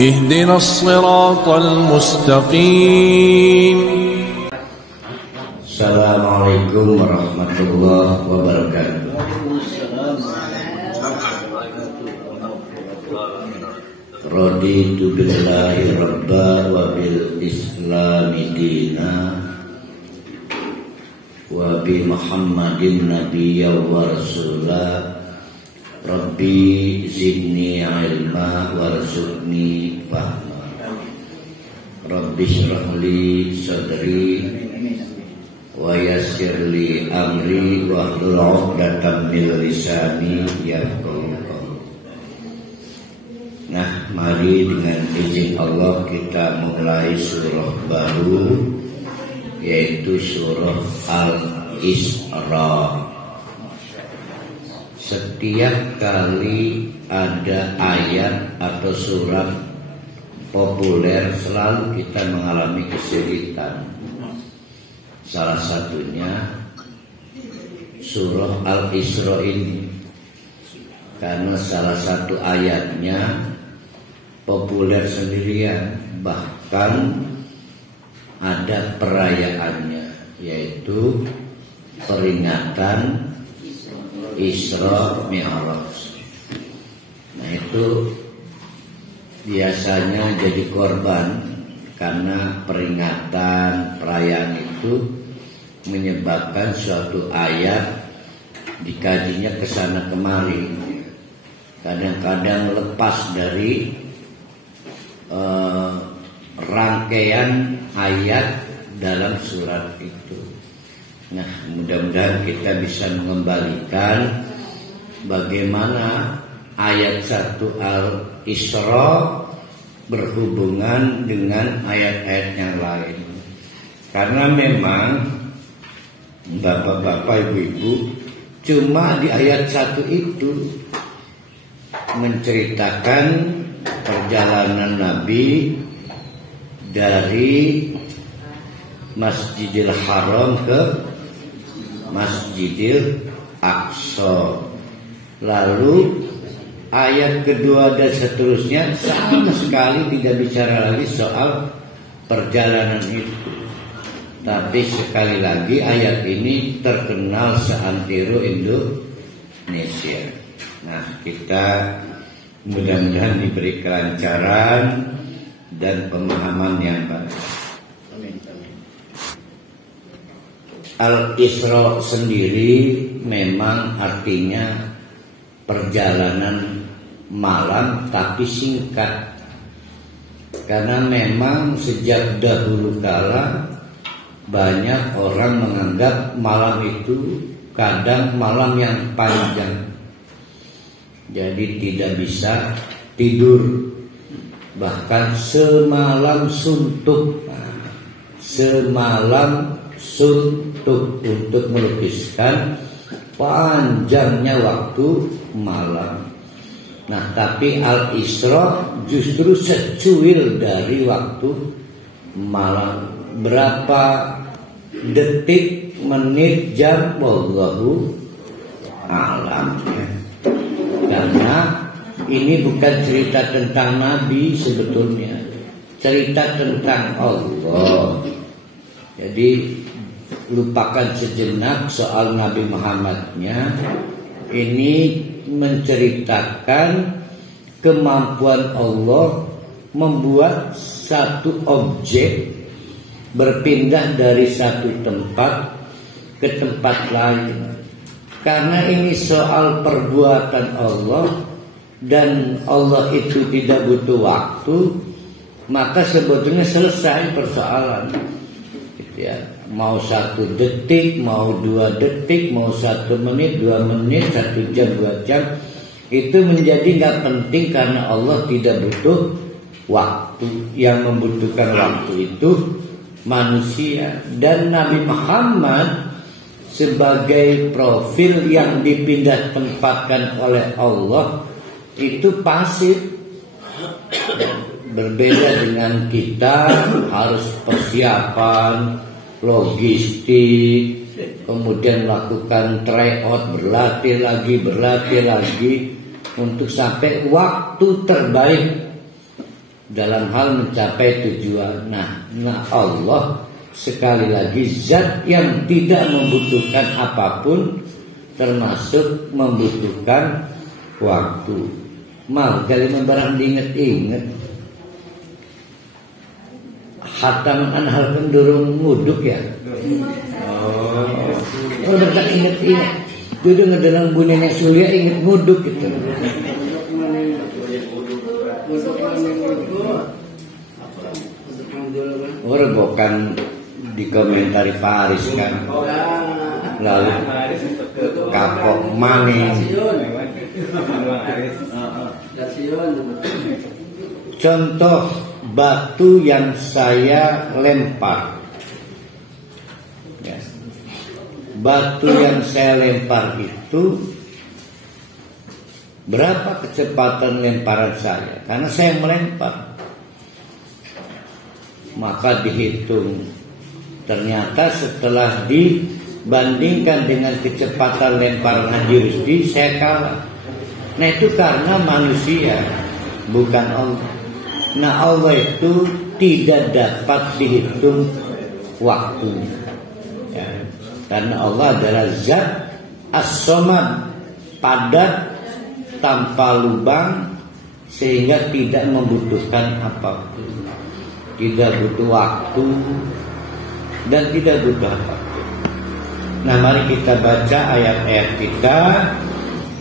اهدنا الصراط المستقيم. Assalamualaikum warahmatullahi wabarakatuh. Raditu billahi rabba wa bil islami dina wa bi Muhammadin nabiyya wa rasulah. Rabbi zidni ilma warzuqni fahma. Rabbi shrah li sadri wa yassir li amri wahlul 'uqdatam min lisani yafqahu qawli. Nah, mari dengan izin Allah kita mulai surah baru, yaitu surah Al-Isra. Setiap kali ada ayat atau surat populer selalu kita mengalami kesulitan. Salah satunya surah Al-Isra ini, karena salah satu ayatnya populer sendirian, bahkan ada perayaannya, yaitu peringatan Isra Mi'raj. Nah, itu biasanya jadi korban karena peringatan perayaan itu menyebabkan suatu ayat dikajinya kesana kemari, kadang-kadang lepas dari rangkaian ayat dalam surat itu. Nah, mudah-mudahan kita bisa mengembalikan bagaimana ayat 1 Al-Isra berhubungan dengan ayat-ayat yang lain. Karena memang bapak-bapak, ibu-ibu, cuma di ayat 1 itu menceritakan perjalanan Nabi dari Masjidil Haram ke Masjidil Aqsa. Lalu ayat kedua dan seterusnya sama sekali tidak bicara lagi soal perjalanan itu. Tapi sekali lagi ayat ini terkenal seantero Indonesia. Nah, kita mudah-mudahan diberi kelancaran dan pemahaman yang baik. Al-Isra sendiri memang artinya perjalanan malam, tapi singkat. Karena memang sejak dahulu kala banyak orang menganggap malam itu kadang malam yang panjang, jadi tidak bisa tidur, bahkan semalam suntuk. Semalam suntuk untuk melukiskan panjangnya waktu malam. Nah, tapi Al-Isra justru secuil dari waktu malam. Berapa detik, menit, jam, wallahu a'lam. Karena ini bukan cerita tentang Nabi sebetulnya, cerita tentang Allah. Jadi lupakan sejenak soal Nabi Muhammadnya. Ini menceritakan kemampuan Allah membuat satu objek berpindah dari satu tempat ke tempat lain. Karena ini soal perbuatan Allah dan Allah itu tidak butuh waktu, maka sebetulnya selesai persoalan. Ya, mau 1 detik, mau 2 detik, mau 1 menit, 2 menit, 1 jam, 2 jam, itu menjadi nggak penting karena Allah tidak butuh waktu. Yang membutuhkan waktu itu manusia. Dan Nabi Muhammad sebagai profil yang dipindah tempatkan oleh Allah itu pasif. Berbeda dengan kita, harus persiapan, logistik, kemudian melakukan tryout, berlatih lagi untuk sampai waktu terbaik dalam hal mencapai tujuan. Nah Allah sekali lagi zat yang tidak membutuhkan apapun, termasuk membutuhkan waktu. Mau kalian barang diinget-inget. Hatam anhal pendurung nguduk ya. Oh berkat inget-inget. Duduk ngedalang bunyinya Surya inget nguduk gitu. Bukan dikomentari Paris kan. Lalu kapok maning. Contoh batu yang saya lempar. Batu yang saya lempar itu berapa kecepatan lemparan saya? Karena saya melempar. Maka dihitung. Ternyata setelah dibandingkan dengan kecepatan lemparan Haji Rusdi, saya kalah. Nah itu karena manusia, bukan Allah. Nah Allah itu tidak dapat dihitung waktunya ya. Karena Allah adalah zat as-somad, padat, tanpa lubang, sehingga tidak membutuhkan apapun, tidak butuh waktu dan tidak butuh apapun. Nah mari kita baca ayat-ayat kita.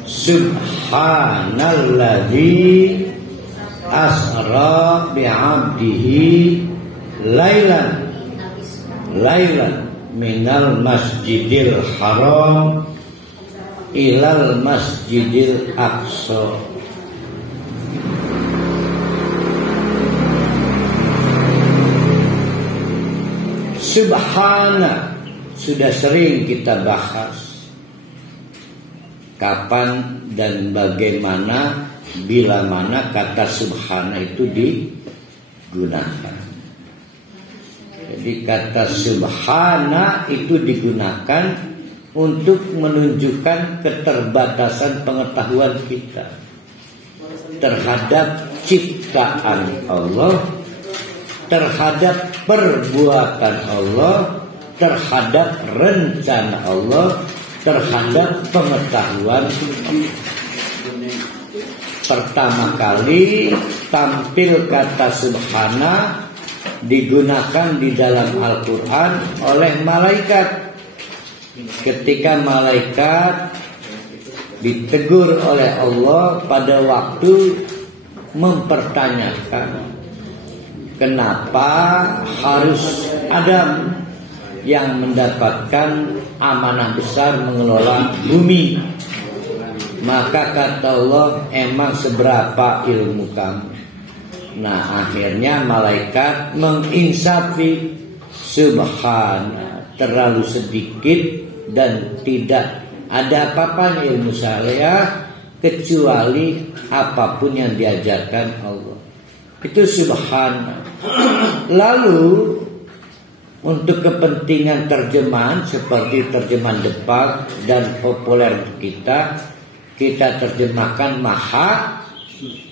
Subhanalladzi asra bi'abdihi lailan minal masjidil haram ilal masjidil aqsa. Subhana sudah sering kita bahas kapan dan bagaimana, bila mana kata subhana itu digunakan. Jadi kata subhana itu digunakan untuk menunjukkan keterbatasan pengetahuan kita terhadap ciptaan Allah, terhadap perbuatan Allah, terhadap rencana Allah, terhadap pengetahuan kita. Pertama kali tampil kata subhana digunakan di dalam Al-Quran oleh malaikat. Ketika malaikat ditegur oleh Allah pada waktu mempertanyakan kenapa harus Adam yang mendapatkan amanah besar mengelola bumi. Maka kata Allah, emang seberapa ilmu kamu? Nah akhirnya malaikat menginsafi, subhana, terlalu sedikit dan tidak ada apa-apanya ilmu saya kecuali apapun yang diajarkan Allah. Itu subhana. Lalu untuk kepentingan terjemahan seperti terjemahan Depak dan populer kita terjemahkan maha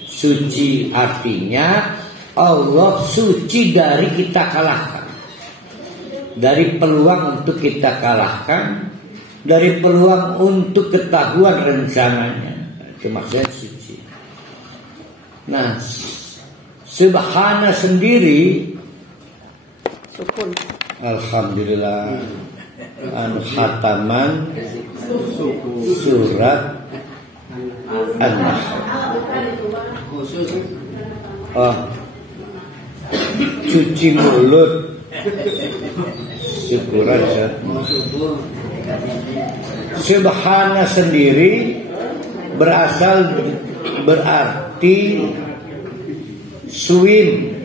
suci, artinya Allah suci dari kita kalahkan, dari peluang untuk kita kalahkan, dari peluang untuk ketahuan rencananya. Itu maksudnya suci. Nah subhana sendiri, alhamdulillah, khataman surat An-Nahl. Oh, cuci mulut, syukur aja. Subhana sendiri berarti swim,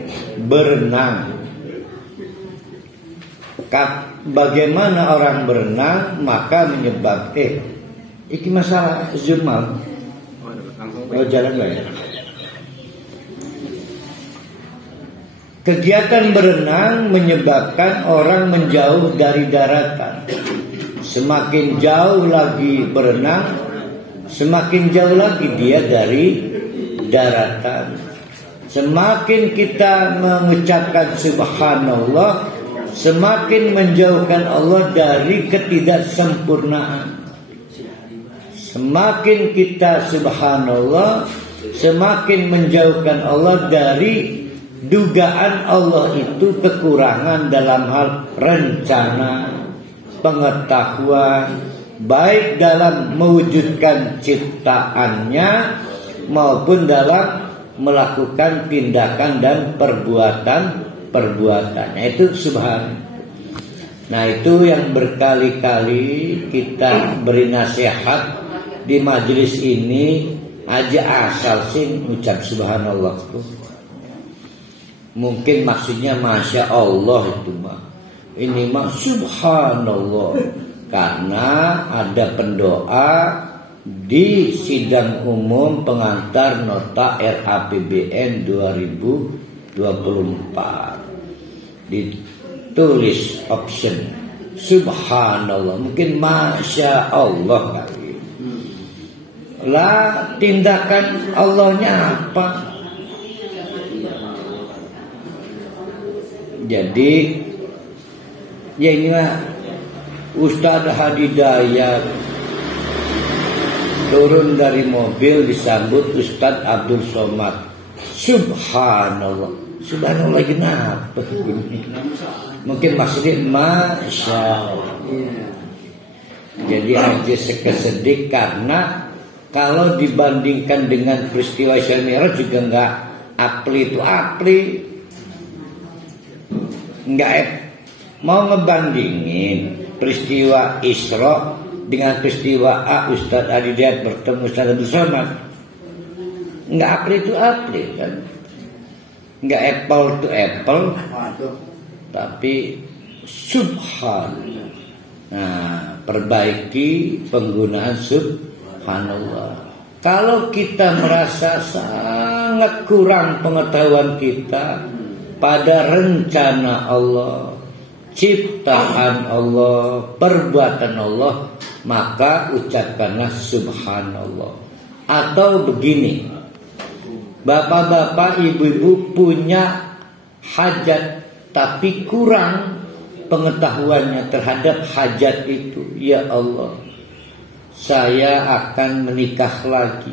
berenang. Bagaimana orang berenang maka menyebabkan iki masalah Zumal. Oh jalan gak ya? Kegiatan berenang menyebabkan orang menjauh dari daratan. Semakin jauh lagi berenang, semakin jauh lagi dia dari daratan. Semakin kita mengucapkan subhanallah, semakin menjauhkan Allah dari ketidaksempurnaan. Semakin kita subhanallah, semakin menjauhkan Allah dari dugaan Allah itu kekurangan dalam hal rencana, pengetahuan, baik dalam mewujudkan ciptaannya maupun dalam melakukan tindakan dan perbuatannya. Itu subhan. Nah, itu yang berkali-kali kita beri nasihat di majelis ini, aja asal sih ucap subhanallah tuh. Mungkin maksudnya masya Allah itu mah. Ini mah subhanallah karena ada pendoa di sidang umum pengantar nota RAPBN 2024 ditulis option subhanallah, mungkin masya Allah kali. Lah tindakan Allahnya apa? Jadi ya inilah Ustadz Hadidayat turun dari mobil disambut Ustadz Abdul Somad. Subhanallah. Subhanallah kenapa? Mungkin maksudnya masya Allah. Jadi aja sekesedik karena kalau dibandingkan dengan peristiwa Isra Mi'raj juga enggak apli itu apli. Enggak mau ngebandingin peristiwa Isra dengan peristiwa Ustadz Hadidayat bertemu Ustadz Abdul Somad. Enggak apli itu apli kan. Enggak apple to apple. Tapi subhanallah. Nah, perbaiki penggunaan subhanallah. Kalau kita merasa sangat kurang pengetahuan kita pada rencana Allah, ciptaan Allah, perbuatan Allah, maka ucapkanlah subhanallah. Atau begini, bapak-bapak, ibu-ibu punya hajat tapi kurang pengetahuannya terhadap hajat itu. Ya Allah, saya akan menikah lagi,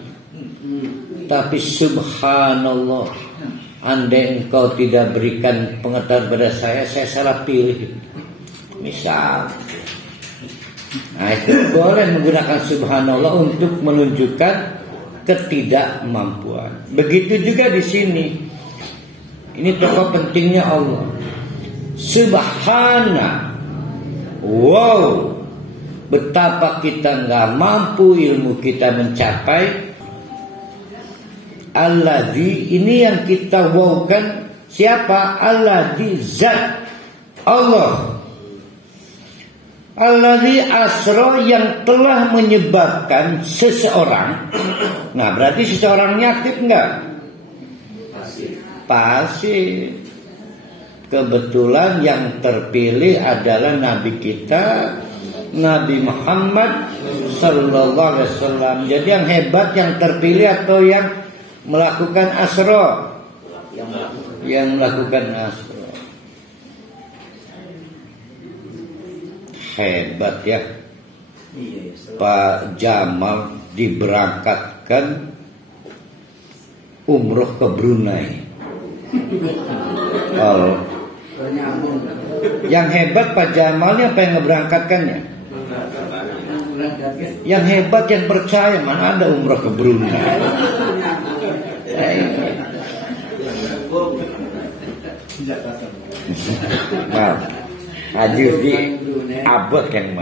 tapi subhanallah, andai engkau tidak berikan pengetahuan pada saya salah pilih. Misal, nah itu boleh menggunakan subhanallah untuk menunjukkan ketidakmampuan. Begitu juga di sini. Ini tokoh pentingnya Allah. Subhana, wow, betapa kita nggak mampu ilmu kita mencapai. Alladzi, ini yang kita wowkan siapa? Alladzi, zat Allah. Alladzi asra, yang telah menyebabkan seseorang. Nah, berarti seseorangnya aktif enggak? Pasif. Kebetulan yang terpilih adalah Nabi kita, Nabi Muhammad Sallallahu Alaihi Wasallam. Jadi yang hebat yang terpilih atau yang melakukan asra? Yang melakukan asra. Hebat ya. Pak Jamal diberangkatkan umroh ke Brunei. Oh. Yang hebat Pak Jamalnya apa yang ngeberangkatkannya? Yang hebat yang percaya, mana ada umroh ke Brunei. Mau haji di abad yang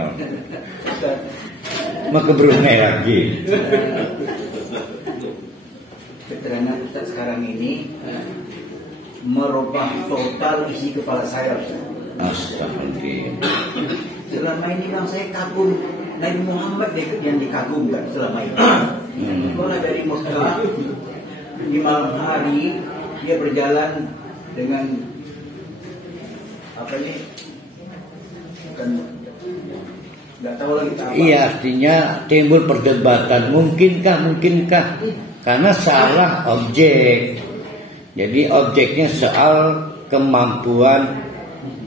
mau ke Brunei lagi. Keterangan kita sekarang ini merubah total isi kepala saya. Astagfirullah. Selama ini bang saya kagum Nabi Muhammad yang dikagumkan selama ini. Sekolah dari Mekah di malam hari dia berjalan dengan apa ini? Bukan, nggak tahu lagi apa. Iya, artinya timbul perdebatan. Mungkinkah? Karena salah objek. Jadi objeknya soal kemampuan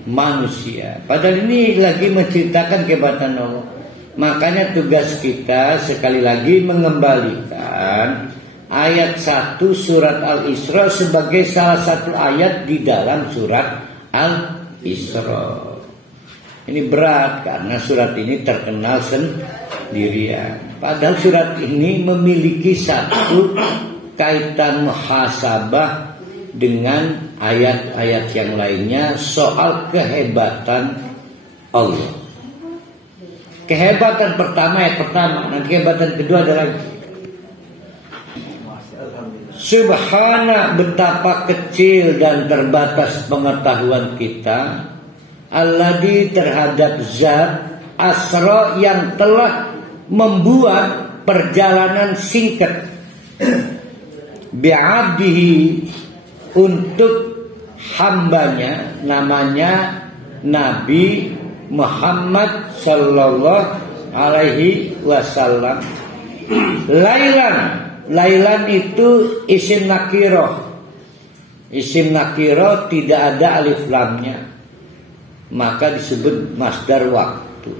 manusia. Padahal ini lagi menceritakan kehebatan Allah. Makanya tugas kita sekali lagi mengembalikan ayat 1 surat Al-Isra sebagai salah satu ayat di dalam surat Al-Isra. Ini berat karena surat ini terkenal sendirian. Padahal surat ini memiliki satu kaitan muhasabah dengan ayat-ayat yang lainnya soal kehebatan Allah. Kehebatan pertama ayat pertama, nanti kehebatan kedua adalah Subhana, betapa kecil dan terbatas pengetahuan kita alladzi terhadap zat asra yang telah membuat perjalanan singkat bi'abdihi untuk hambanya, namanya Nabi Muhammad sallallahu alaihi wasallam. Lailan itu isim nakiroh. Isim nakiroh tidak ada alif lamnya, maka disebut masdar waktu.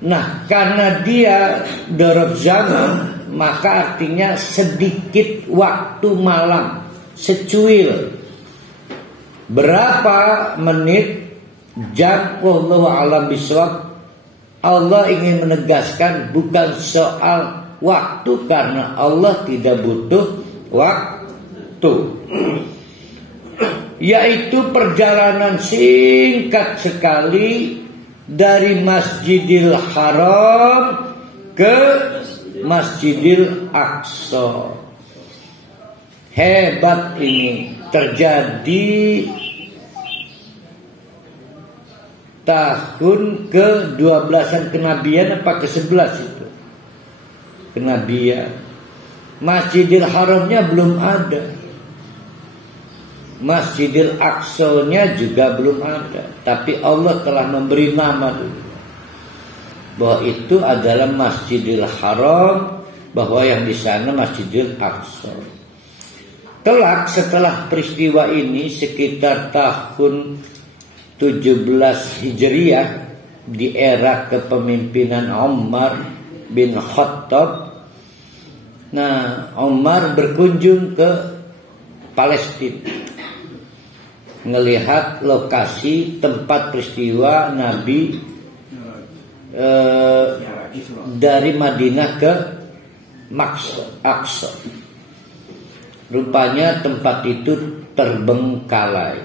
Nah, karena dia dzaraf zaman, maka artinya sedikit waktu malam, secuil. Berapa menit, jam, wallahu a'lam bishawab. Allah ingin menegaskan bukan soal waktu, karena Allah tidak butuh waktu, yaitu perjalanan singkat sekali dari Masjidil Haram ke Masjidil Aqsa. Hebat ini, terjadi tahun ke-12 kenabian apa ke-11 itu kenabian. Masjidil Haramnya belum ada, Masjidil Aqsa-nya juga belum ada, tapi Allah telah memberi nama dulu bahwa itu adalah Masjidil Haram, bahwa yang di sana Masjidil Aqsa. Kelak setelah peristiwa ini sekitar tahun 17 Hijriah di era kepemimpinan Umar bin Khattab. Nah, Umar berkunjung ke Palestina, melihat lokasi tempat peristiwa Nabi dari Madinah ke Aqsa. Rupanya tempat itu terbengkalai,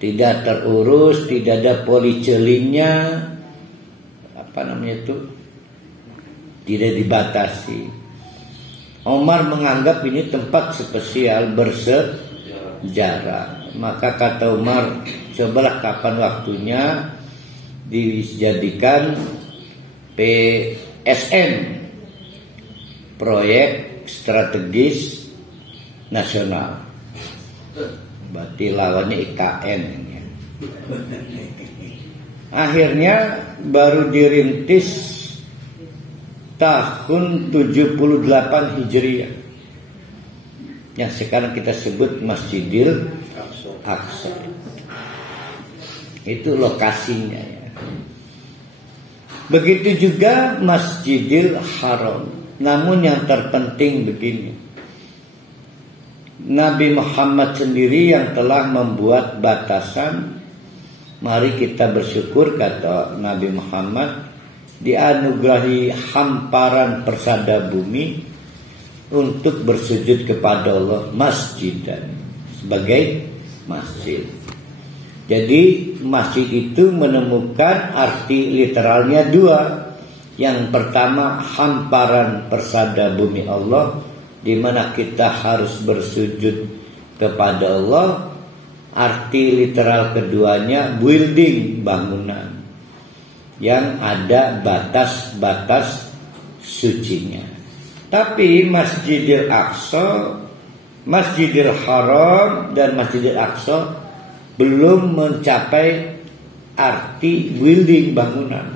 tidak terurus, tidak ada policelinnya, tidak dibatasi. Umar menganggap ini tempat spesial bersejarah. Maka kata Umar, cobalah kapan waktunya dijadikan PSN, proyek strategis nasional. Berarti lawannya IKN ini. Akhirnya baru dirintis tahun 78 Hijriah, yang sekarang kita sebut Masjidil Aqsa. Itu lokasinya ya. Begitu juga Masjidil Haram. Namun yang terpenting begini, Nabi Muhammad sendiri yang telah membuat batasan. Mari kita bersyukur, kata Nabi Muhammad, dianugerahi hamparan persada bumi untuk bersujud kepada Allah, masjidan, sebagai masjid. Jadi masjid itu menemukan arti literalnya dua. Yang pertama, hamparan persada bumi Allah, di mana kita harus bersujud kepada Allah. Arti literal keduanya, building, bangunan yang ada batas-batas sucinya. Tapi Masjidil Aqsa, Masjidil Haram dan Masjidil Aqsa belum mencapai arti building, bangunan.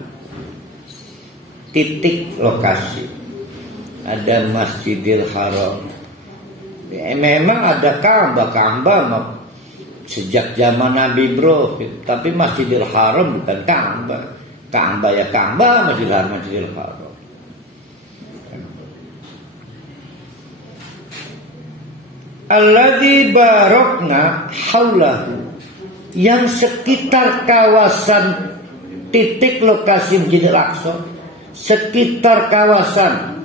Titik lokasi. Ada Masjidil Haram, Memang ada Ka'bah sejak zaman Nabi Ibrahim, tapi Masjidil Haram bukan Ka'bah. Ka'bah ya Ka'bah, Masjidil Haram Masjidil Haram. Alladzi barakna haulahu, yang sekitar kawasan titik lokasi Masjidil Aqsa, sekitar kawasan.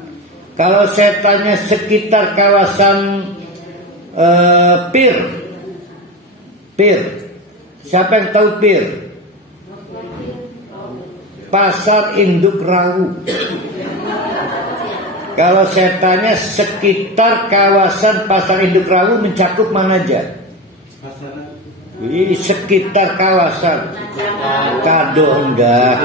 Kalau saya tanya sekitar kawasan Pir, siapa yang tahu Pir? Pasar Induk Rawu. Kalau saya tanya sekitar kawasan Pasar Induk Rawu mencakup mana aja? Ini sekitar kawasan Kadonda,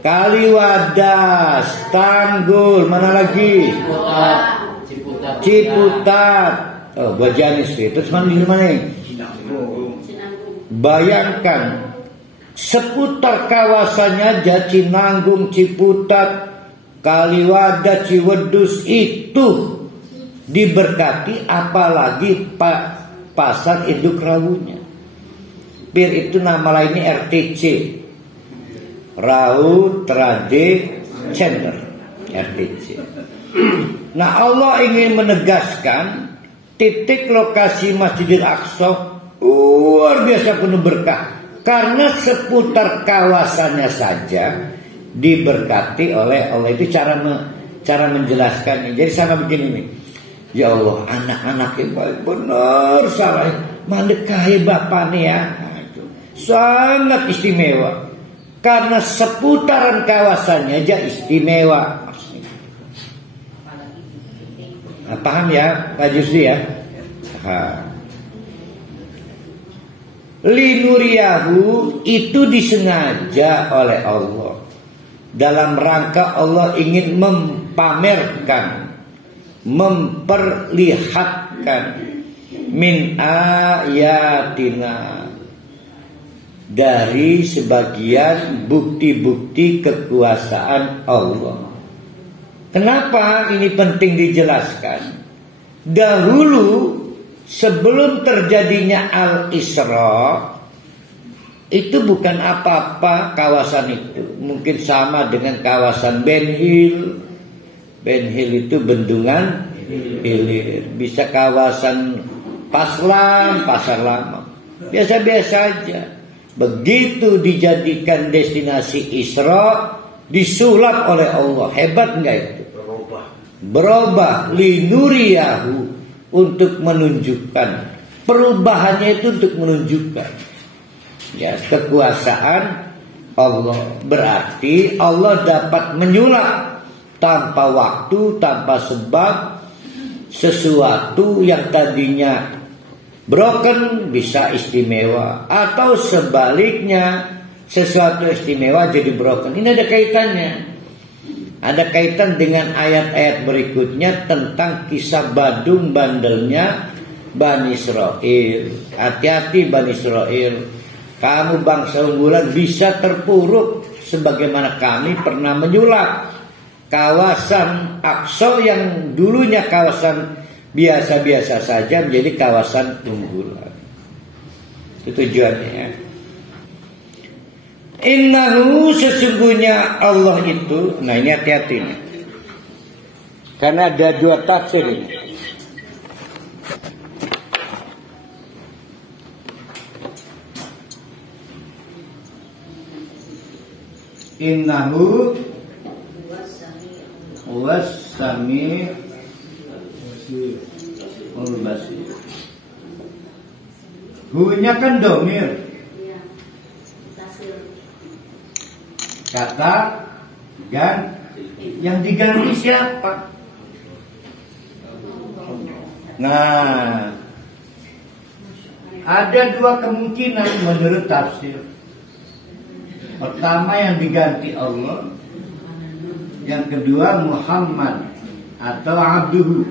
Kaliwadas, Tanggul, mana lagi? Ciputat. Oh, Bajanis itu mana? Bayangkan seputar kawasannya aja Cinanggung, Ciputat, Kaliwadas, Ciwedus itu diberkati, apalagi Pasar Induk Rawunya. Pir itu nama lainnya RTC, Rawu Trade Center, RTC. Nah, Allah ingin menegaskan titik lokasi Masjidil Aqsa luar biasa penuh berkah, karena seputar kawasannya saja diberkati oleh Allah. Itu cara menjelaskannya. Jadi sama begini nih. Ya Allah, anak-anaknya baik benar salah. Mandekahi bapaknya ya. Nah, itu sangat istimewa. Karena seputaran kawasannya aja istimewa. Nah, paham ya Pak Jusri ya? Linuriyahu itu disengaja oleh Allah dalam rangka Allah ingin mempamerkan, memperlihatkan min ayatina, dari sebagian bukti-bukti kekuasaan Allah. Kenapa ini penting dijelaskan? Dahulu sebelum terjadinya Al-Isra, itu bukan apa-apa kawasan itu. Mungkin sama dengan kawasan Ben Hill. Ben Hill itu bendungan hilir. Bisa kawasan Paslam, Pasar Lama. Biasa-biasa aja. Begitu dijadikan destinasi Isra, disulap oleh Allah. Hebat enggak itu? Berubah linuriyahu, untuk menunjukkan. Perubahannya itu untuk menunjukkan ya kekuasaan Allah. Berarti Allah dapat menyulap tanpa waktu, tanpa sebab, sesuatu yang tadinya broken bisa istimewa, atau sebaliknya sesuatu istimewa jadi broken. Ini ada kaitannya. Ada kaitan dengan ayat-ayat berikutnya tentang kisah badung bandelnya Bani Israel. Hati-hati Bani Israel, kamu bangsa unggulan bisa terpuruk sebagaimana kami pernah menyulap kawasan Aqsa yang dulunya kawasan biasa-biasa saja menjadi kawasan unggulan. Itu tujuannya ya. Innahu, sesungguhnya Allah itu. Nah ini hati-hati nih, karena ada dua tafsir ini. Innahu was-sami'ul basir. Hunya kan domir, kata yang diganti siapa? Nah, ada dua kemungkinan menurut tafsir. Pertama yang diganti Allah, yang kedua Muhammad atau abduhu.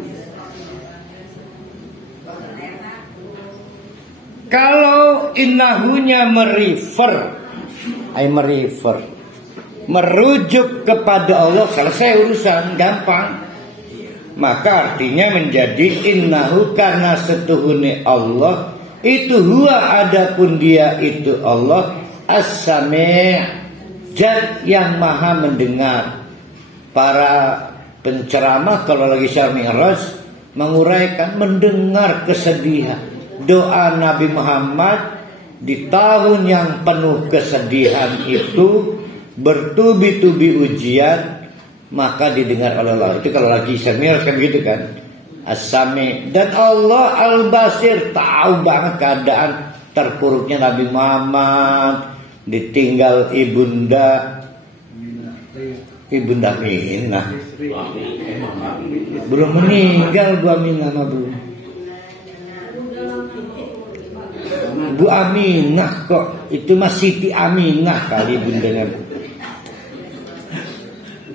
Kalau innahunya merujuk kepada Allah, selesai urusan, gampang. Maka artinya menjadi innahu, karena setuhune Allah itu huwa, adapun dia itu Allah as-sami', zat yang maha mendengar. Para penceramah kalau lagi Syar Mi'raj menguraikan mendengar kesedihan doa Nabi Muhammad di tahun yang penuh kesedihan itu, bertubi-tubi ujian, maka didengar oleh Allah. Itu kalau lagi Syar Mi'raj kan gitu kan, As-Sami'. Dan Allah Al-Basir, tahu banget keadaan terpuruknya Nabi Muhammad, ditinggal ibunda Aminah. Belum meninggal Bu Aminah mah belum. Bu Aminah kok, itu mah Siti Aminah kali bundanya.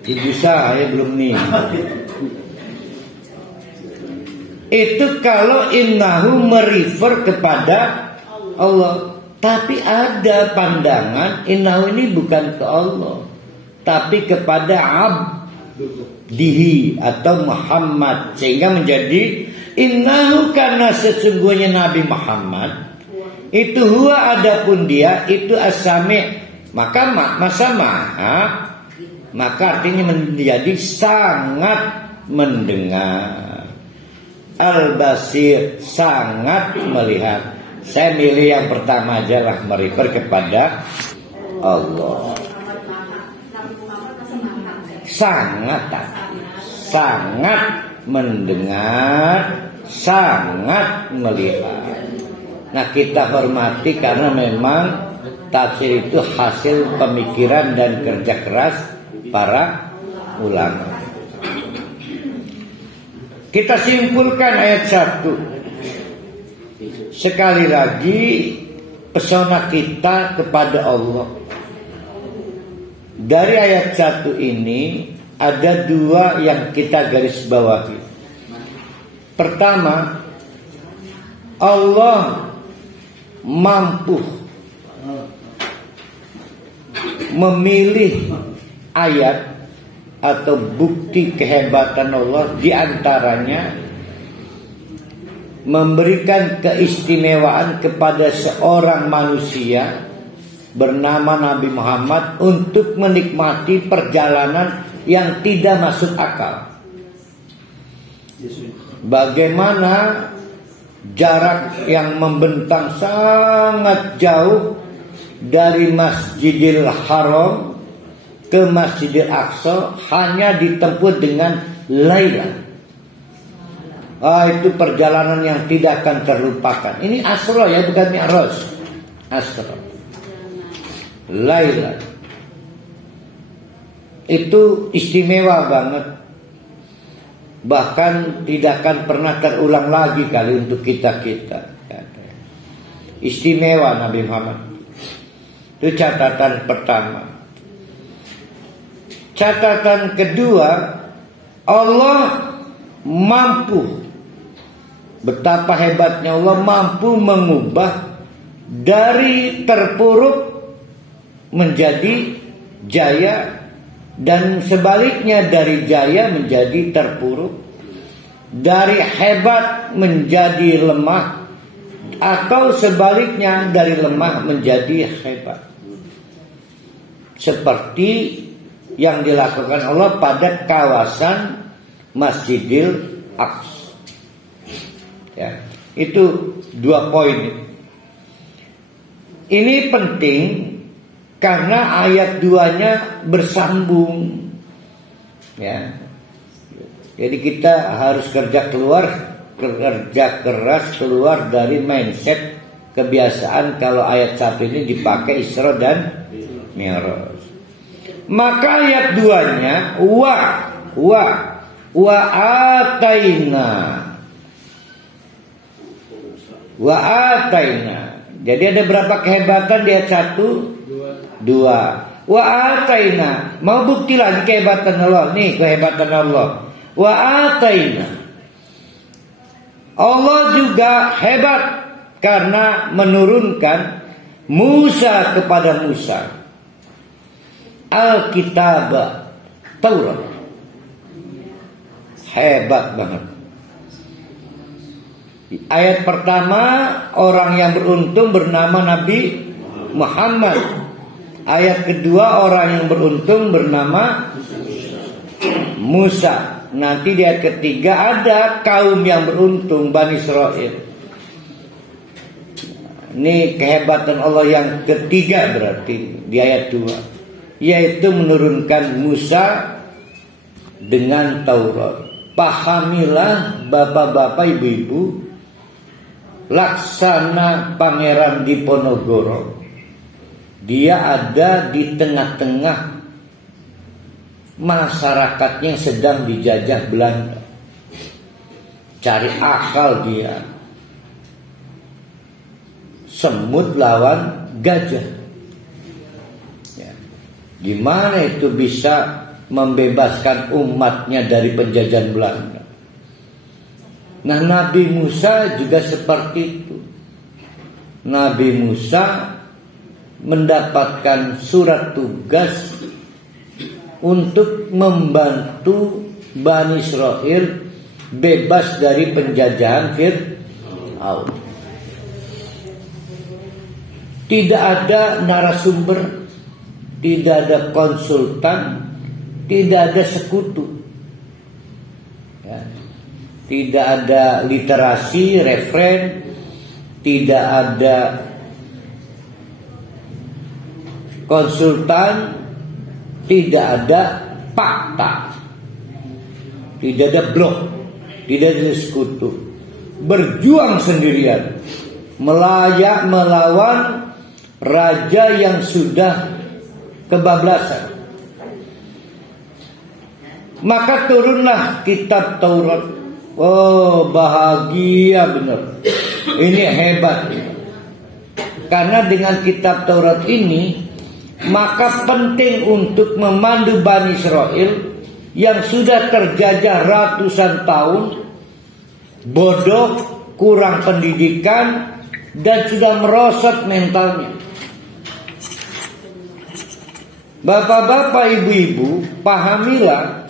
Ibu saya belum meninggal. Itu kalau innahu merefer kepada Allah. Tapi ada pandangan innahu ini bukan ke Allah, tapi kepada abdihi atau Muhammad. Sehingga menjadi innahu, karena sesungguhnya Nabi Muhammad itu huwa, adapun dia itu as-sami', maka masa maha, maka artinya menjadi sangat mendengar. Al-Basir, sangat melihat. Saya milih yang pertama aja lah, merefer kepada Allah. Sangat mendengar, sangat melihat. Nah, kita hormati karena memang tafsir itu hasil pemikiran dan kerja keras para ulama. Kita simpulkan ayat 1. Sekali lagi pesona kita kepada Allah. Dari ayat 1 ini ada 2 yang kita garis bawahi. Pertama, Allah mampu memilih ayat atau bukti kehebatan Allah, di antaranya memberikan keistimewaan kepada seorang manusia bernama Nabi Muhammad untuk menikmati perjalanan yang tidak masuk akal. Bagaimana jarak yang membentang sangat jauh dari Masjidil Haram ke Masjidil Aqsa hanya ditempuh dengan Laila. Itu perjalanan yang tidak akan terlupakan. Ini Asra ya, bukan Mi'raj. Asra, Laila. Itu istimewa banget. Bahkan tidak akan pernah terulang lagi kali untuk kita-kita. Istimewa Nabi Muhammad. Itu catatan pertama. Catatan kedua, Allah mampu, betapa hebatnya Allah mampu mengubah dari terpuruk menjadi jaya, dan sebaliknya dari jaya menjadi terpuruk, dari hebat menjadi lemah, atau sebaliknya dari lemah menjadi hebat. Seperti yang dilakukan Allah pada kawasan Masjidil Aqsa. Ya, itu 2 poin. Ini penting karena ayat 2-nya bersambung. Ya. Jadi kita harus kerja keras keluar dari mindset kebiasaan kalau ayat 1 ini dipakai Isra dan Mi'raj. Maka ayat 2-nya wa ataina. Jadi ada berapa kehebatan di ayat 1? 2. Wa ataina. Mau bukti lagi kehebatan Allah. Nih kehebatan Allah. Wa ataina. Allah juga hebat karena menurunkan Musa kepada Musa Alkitab, Taurat. Hebat banget. Ayat pertama, orang yang beruntung bernama Nabi Muhammad. Ayat kedua, orang yang beruntung bernama Musa. Nanti di ayat ketiga ada kaum yang beruntung, Bani Israel. Ini kehebatan Allah yang ketiga berarti di ayat 2, yaitu menurunkan Musa dengan Taurat. Pahamilah bapak-bapak, ibu-ibu, Laksana Pangeran Diponegoro, dia ada di tengah-tengah masyarakatnya yang sedang dijajah Belanda. Cari akal dia. Semut lawan gajah. Ya. Gimana itu bisa membebaskan umatnya dari penjajahan Belanda? Nah, Nabi Musa juga seperti itu. Nabi Musa mendapatkan surat tugas untuk membantu Bani Israel bebas dari penjajahan Fir'aun. Tidak ada narasumber, tidak ada konsultan, tidak ada sekutu, ya. Tidak ada literasi, referen, tidak ada konsultan, tidak ada fakta, tidak ada blog, tidak ada sekutu. Berjuang sendirian, melawan raja yang sudah kebablasan. Maka turunlah kitab Taurat. Oh, bahagia benar. Ini hebat. Karena dengan kitab Taurat ini, maka penting untuk memandu Bani Israel yang sudah terjajah ratusan tahun, bodoh, kurang pendidikan, dan sudah merosot mentalnya. Bapak-bapak, ibu-ibu, pahamilah,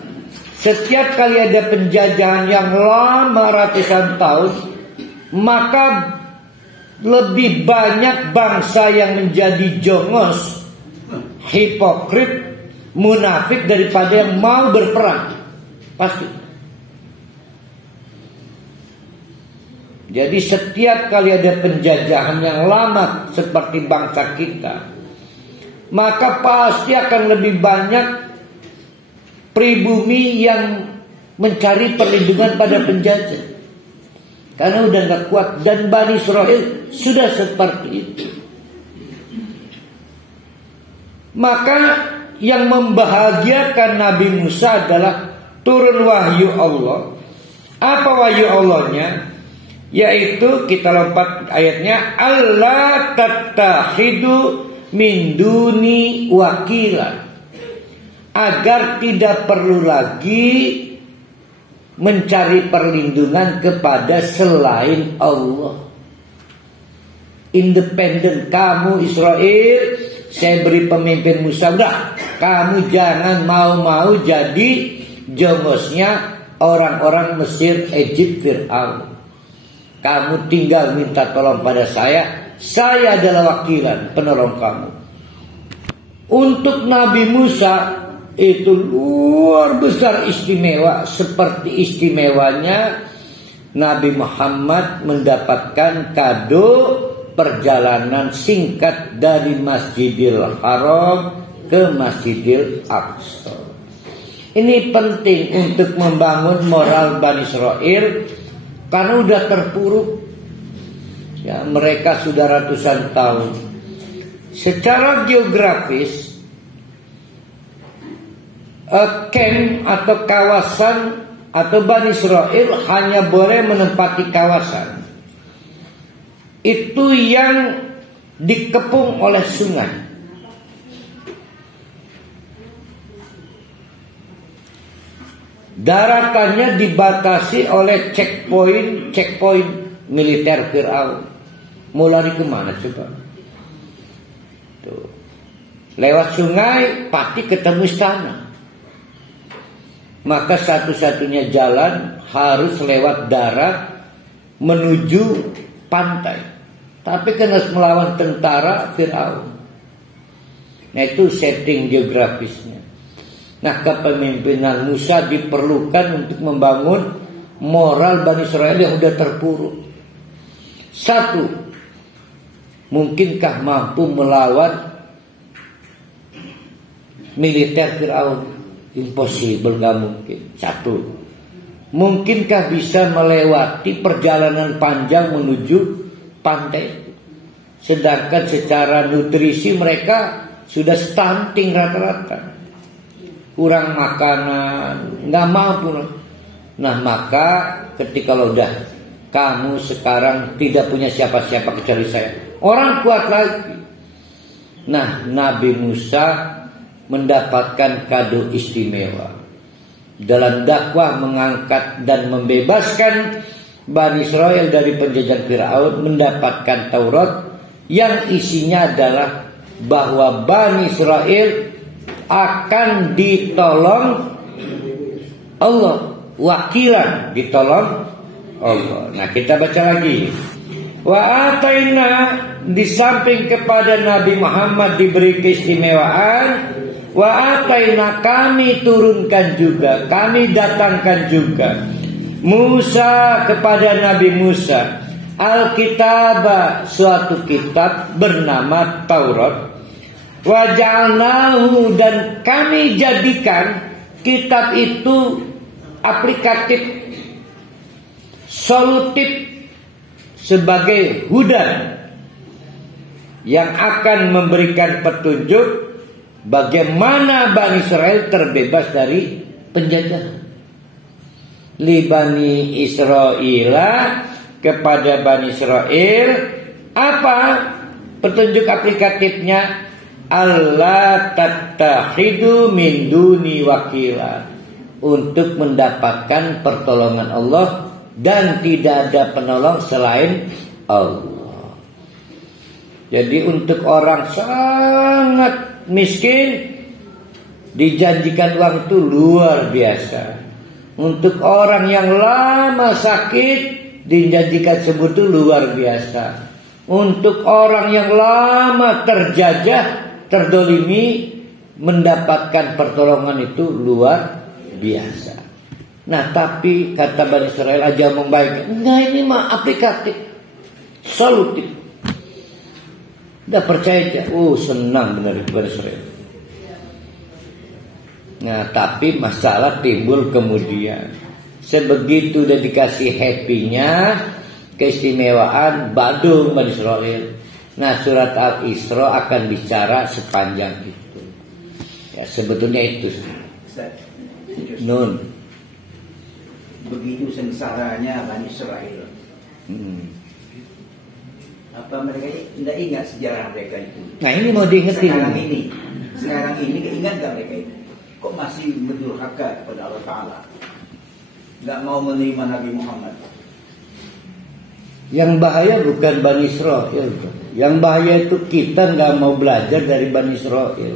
setiap kali ada penjajahan yang lama ratusan tahun, maka lebih banyak bangsa yang menjadi jongos, hipokrit, munafik daripada yang mau berperang. Pasti. Jadi setiap kali ada penjajahan yang lama seperti bangsa kita, maka pasti akan lebih banyak pribumi yang mencari perlindungan pada penjajah. Karena udah gak kuat. Dan Bani Israel sudah seperti itu. Maka yang membahagiakan Nabi Musa adalah turun wahyu Allah. Apa wahyu Allahnya? Yaitu kita lompat ayatnya, Allah tattakhidu min duni wakila, agar tidak perlu lagi mencari perlindungan kepada selain Allah. Independen kamu Israel, saya beri pemimpin Musa, udah kamu jangan mau-mau jadi jongosnya orang-orang Mesir, Egypt, Fir'aun. Kamu tinggal minta tolong pada saya adalah wakilan, penolong kamu. Untuk Nabi Musa itu luar besar istimewa, seperti istimewanya Nabi Muhammad mendapatkan kado perjalanan singkat dari Masjidil Haram ke Masjidil Aqsa. Ini penting untuk membangun moral Bani Israel karena sudah terpuruk. Ya, mereka sudah ratusan tahun. Secara geografis, camp atau kawasan atau Bani Israel hanya boleh menempati kawasan itu yang dikepung oleh sungai. Daratannya dibatasi oleh checkpoint militer Fir'aun. Mau lari kemana coba? Tuh. Lewat sungai pasti ketemu istana. maka satu-satunya jalan harus lewat darat menuju pantai. Tapi karena melawan tentara Fir'aun. Nah, itu setting geografisnya. Nah, kepemimpinan Musa diperlukan untuk membangun moral Bani Israel yang sudah terpuruk. Satu, mungkinkah mampu melawan militer Fir'aun? Impossible, gak mungkin. Satu, mungkinkah bisa melewati perjalanan panjang menuju pantai? Sedangkan secara nutrisi mereka sudah stunting rata-rata, kurang makanan, nggak mampu. Nah, maka ketika lo udah kamu sekarang tidak punya siapa-siapa kecuali saya, orang kuat lagi. Nah, Nabi Musa mendapatkan kado istimewa dalam dakwah mengangkat dan membebaskan Bani Israel dari penjajahan Fir'aun, mendapatkan Taurat yang isinya adalah bahwa Bani Israel akan ditolong Allah, wakilan ditolong Allah. Nah, kita baca lagi. Wa ataina, di samping kepada Nabi Muhammad diberi keistimewaan, wa ataina, kami turunkan juga, kami datangkan juga Musa kepada Nabi Musa Alkitab, suatu kitab bernama Taurat. Wa ja'alnahu, dan kami jadikan kitab itu aplikatif, solutif, sebagai hudan yang akan memberikan petunjuk bagaimana Bani Israel terbebas dari penjajahan. Li Bani Israila, kepada Bani Israel, apa petunjuk aplikatifnya? Allah tattakhidu min duni wakila, untuk mendapatkan pertolongan Allah dan tidak ada penolong selain Allah. Jadi untuk orang sangat miskin dijanjikan uang itu luar biasa. Untuk orang yang lama sakit dijanjikan sembuh itu luar biasa. Untuk orang yang lama terjajah, terdolimi, mendapatkan pertolongan itu luar biasa. Nah, tapi kata Bani Israel aja membaik. Nah, ini mah aplikatif, solutif. Udah percaya aja. Senang benar Bani Israel. Nah, tapi masalah timbul kemudian. Sebegitu udah dikasih happy-nya, keistimewaan, badung Bani Israel. Nah, surat Al-Isra akan bicara sepanjang itu. Ya, sebetulnya itu. Nun. Begitu sengsaranya Bani Israel. Apa mereka tidak ingat sejarah mereka itu? Nah, ini mau diingetin. Sekarang ini keingat gak mereka itu? Kok masih berdurhaka kepada Allah Ta'ala? Gak mau menerima Nabi Muhammad. Yang bahaya bukan Bani Israel. Yang bahaya itu kita gak mau belajar dari Bani Israel.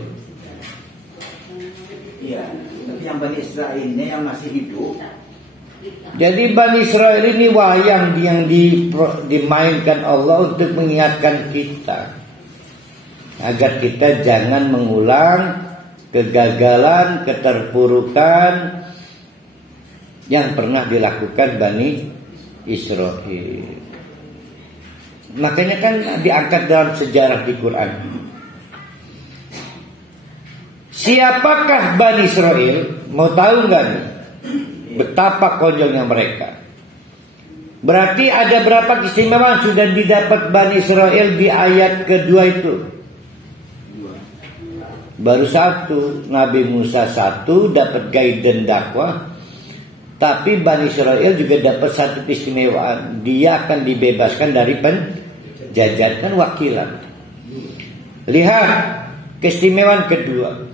Iya, tapi yang Bani Israel ini yang masih hidup. Jadi Bani Israel ini wayang yang dimainkan Allah untuk mengingatkan kita, agar kita jangan mengulang kegagalan, keterpurukan yang pernah dilakukan Bani Israel. Makanya kan diangkat dalam sejarah di Quran. Siapakah Bani Israel? Mau tahu nggak nih? Betapa konyolnya mereka. Berarti ada berapa keistimewaan sudah didapat Bani Israel di ayat kedua itu? Baru satu. Nabi Musa satu dapat guidance dakwah. Tapi Bani Israel juga dapat satu keistimewaan. Dia akan dibebaskan dari penjajahan, kan wakilan. Lihat keistimewaan kedua.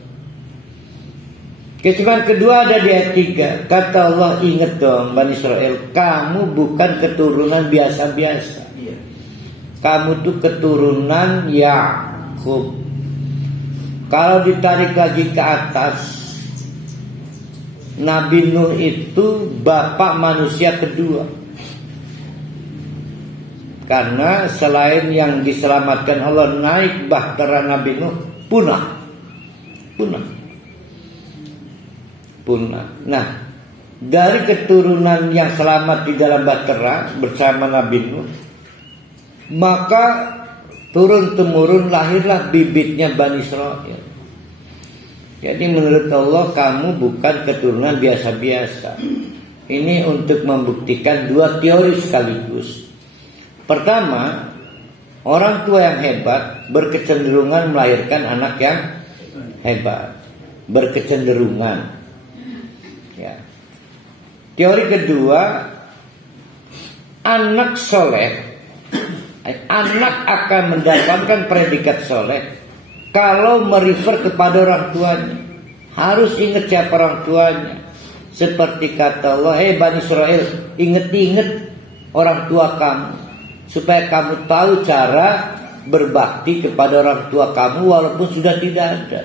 Keistimewaan kedua ada di ayat 3. Kata Allah, ingat dong Bani Israel, kamu bukan keturunan biasa-biasa. Kamu tuh keturunan Yakub. Kalau ditarik lagi ke atas, Nabi Nuh itu bapak manusia kedua. Karena selain yang diselamatkan Allah naik bahtera Nabi Nuh punah. Nah, dari keturunan yang selamat di dalam bahtera bersama Nabi Nuh, maka turun temurun lahirlah bibitnya Bani Israil. Jadi menurut Allah kamu bukan keturunan biasa-biasa. Ini untuk membuktikan dua teori sekaligus. Pertama, orang tua yang hebat berkecenderungan melahirkan anak yang hebat. Berkecenderungan. Ya. Teori kedua, anak soleh, anak akan mendapatkan predikat soleh kalau merefer kepada orang tuanya. Harus ingat siapa orang tuanya. Seperti kata Allah, Bani Israil, ingat-ingat orang tua kamu, supaya kamu tahu cara berbakti kepada orang tua kamu walaupun sudah tidak ada.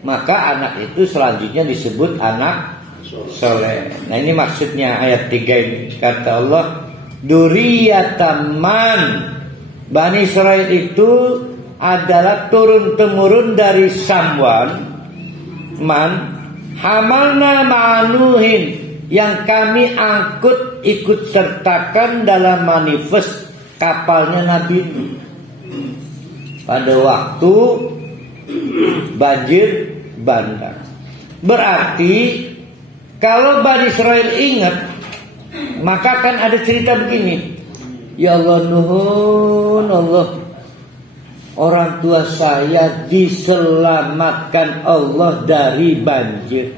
Maka anak itu selanjutnya disebut anak soleh. Nah, ini maksudnya ayat 3 ini. Kata Allah, Duriyataman, Bani Israil itu adalah turun-temurun dari Samwan, Man, hamalna ma'anuhin, yang kami angkut ikut sertakan dalam manifest kapalnya Nabi Nuh pada waktu banjir bandang. Berarti kalau Bani Israil ingat, maka akan ada cerita begini. Ya Allah, nuhun Allah, orang tua saya diselamatkan Allah dari banjir.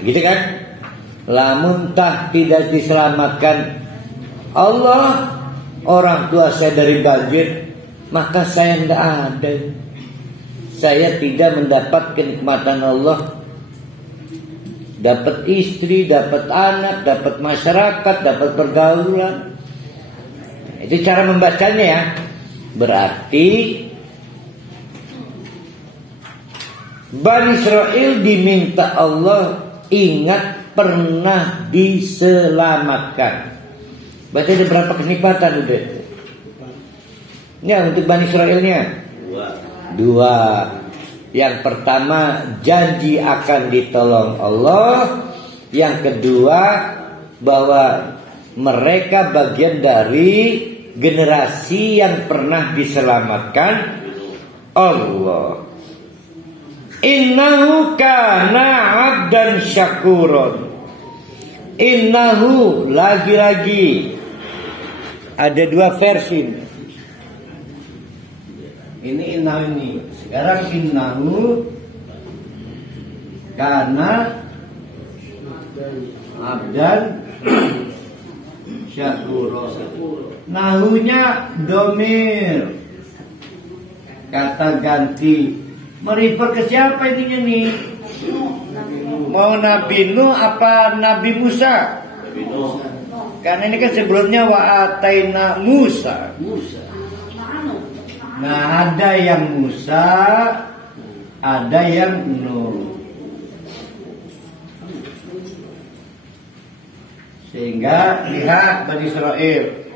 Gitu kan? Lamun tah tidak diselamatkan Allah orang tua saya dari banjir, maka saya tidak ada. Saya tidak mendapat kenikmatan Allah. Dapat istri, dapat anak, dapat masyarakat, dapat pergaulan. Itu cara membacanya ya. Berarti Bani Israil diminta Allah ingat pernah diselamatkan. Berarti ada berapa kenikmatan udah? Ya, untuk Bani Israilnya dua. Yang pertama, janji akan ditolong Allah. Yang kedua, bahwa mereka bagian dari generasi yang pernah diselamatkan Allah. Innahu kana 'abdan syakuron. Innahu, lagi-lagi ada dua versi. Ini innahu ini. Sekarang innahu kana 'abdan syakuron. Nahunya domir, kata ganti. Merefer ke siapa ininya nih? Mau Nabi Nuh apa Nabi Musa? Karena ini kan sebelumnya wa ataina Musa. Nah, ada yang Musa, ada yang Nuh. Sehingga lihat Bani Israil,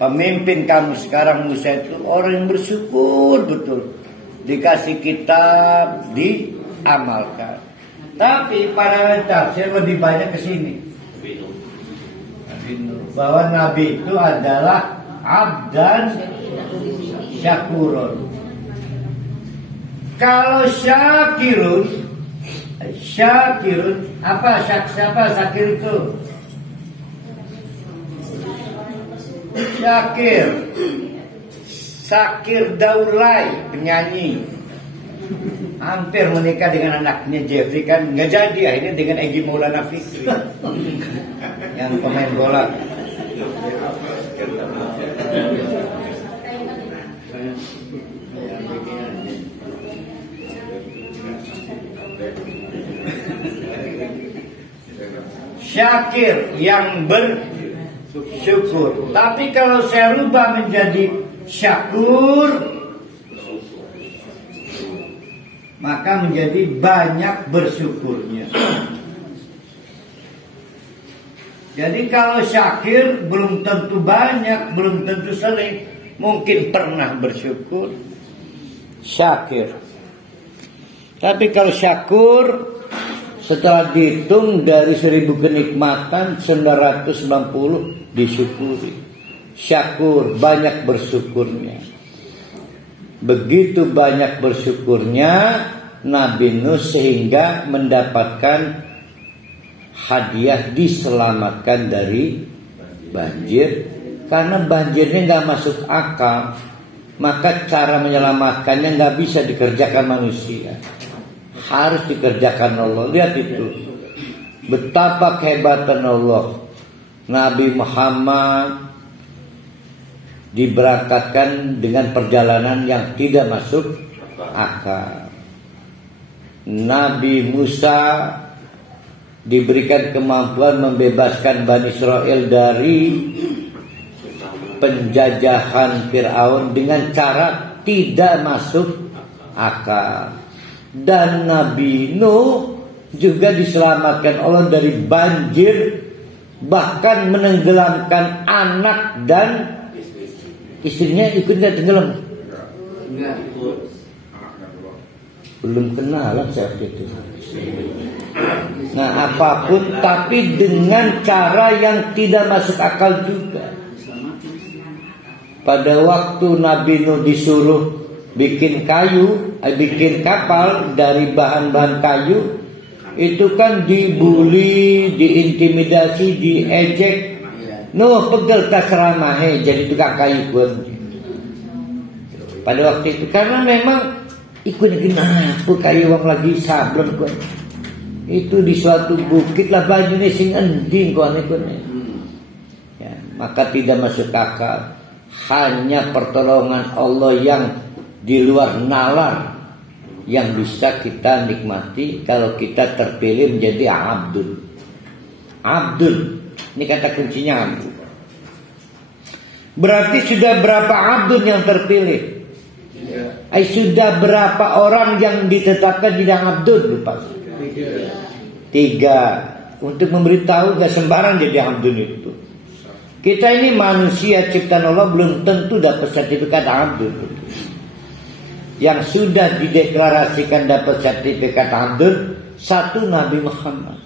pemimpin kamu sekarang Musa itu orang yang bersyukur betul. Dikasih kitab, diamalkan. Tapi para tafsir lebih banyak ke sini. Bahwa Nabi itu adalah abdan syakurun. Kalau syakirun, apa siapa syakir itu? Syakir Daulay, penyanyi, hampir menikah dengan anaknya Jeffrey, kan nggak jadi, akhirnya dengan Egy Maulana Fikri yang pemain bola. Syakir yang bersyukur. Tapi kalau saya rubah menjadi syakur, maka menjadi banyak bersyukurnya. Jadi kalau syakir belum tentu banyak, belum tentu sering, mungkin pernah bersyukur, syakir. Tapi kalau syakur, setelah dihitung dari 1000 kenikmatan 990 disyukuri. Syakur, banyak bersyukurnya. Begitu banyak bersyukurnya Nabi Nuh sehingga mendapatkan hadiah diselamatkan dari banjir. Karena banjirnya nggak masuk akal, maka cara menyelamatkannya nggak bisa dikerjakan manusia, harus dikerjakan Allah. Lihat itu, betapa kehebatan Allah. Nabi Muhammad diberangkatkan dengan perjalanan yang tidak masuk akal. Nabi Musa diberikan kemampuan membebaskan Bani Israel dari penjajahan Fir'aun dengan cara tidak masuk akal. Dan Nabi Nuh juga diselamatkan Allah dari banjir, bahkan menenggelamkan anak dan istrinya. Ikut nggak tenggelam? Enggak. Belum kenalan saya itu. Nah, apapun tapi dengan cara yang tidak masuk akal juga. Pada waktu Nabi Nuh disuruh bikin kayu, bikin kapal dari bahan-bahan kayu, itu kan dibully, diintimidasi, diejek. Nuh pegel tas ramahe jadi tukang kayu pun. Pada waktu itu karena memang ikut kenapa kayu wong lagi sablon pun. Itu di suatu bukit lah bajune sing ending kok ya, maka tidak masuk akal. Hanya pertolongan Allah yang di luar nalar yang bisa kita nikmati kalau kita terpilih menjadi abdul. Abdul, ini kata kuncinya abdul. Berarti sudah berapa abdul yang terpilih? Sudah berapa orang yang ditetapkan jadi abdul? Lupa. 3. Untuk memberitahu gak sembarang jadi abdul itu. Kita ini manusia ciptaan Allah belum tentu dapat sertifikat abdul. Yang sudah dideklarasikan dapat sertifikat abdul, 1 Nabi Muhammad,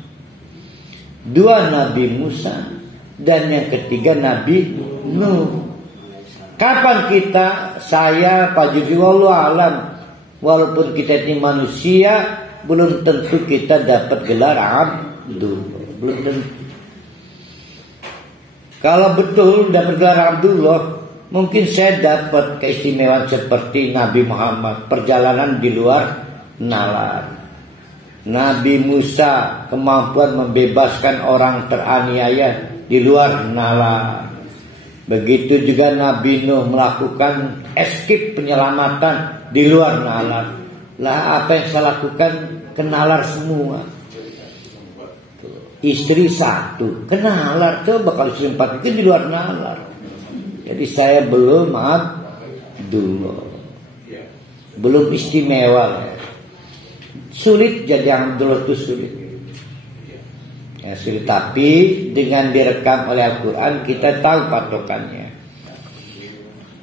2 Nabi Musa, dan yang ketiga Nabi Nuh. Kapan kita, saya, Pak Judi, wallahu alam, walaupun kita ini manusia, belum tentu kita dapat gelar abdul. Belum tentu. Kalau betul dapat gelar Abdullah, mungkin saya dapat keistimewaan seperti Nabi Muhammad, perjalanan di luar nalar. Nabi Musa, kemampuan membebaskan orang teraniaya di luar nalar. Begitu juga Nabi Nuh melakukan escape, penyelamatan di luar nalar. Lah apa yang saya lakukan kenalar semua. Istri 1 kenalar, coba kalau istri 4 itu di luar nalar. Jadi saya belum abdullah, belum istimewa. Sulit jadi abdullah itu sulit. Ya, sulit, tapi dengan direkam oleh Al-Quran kita tahu patokannya.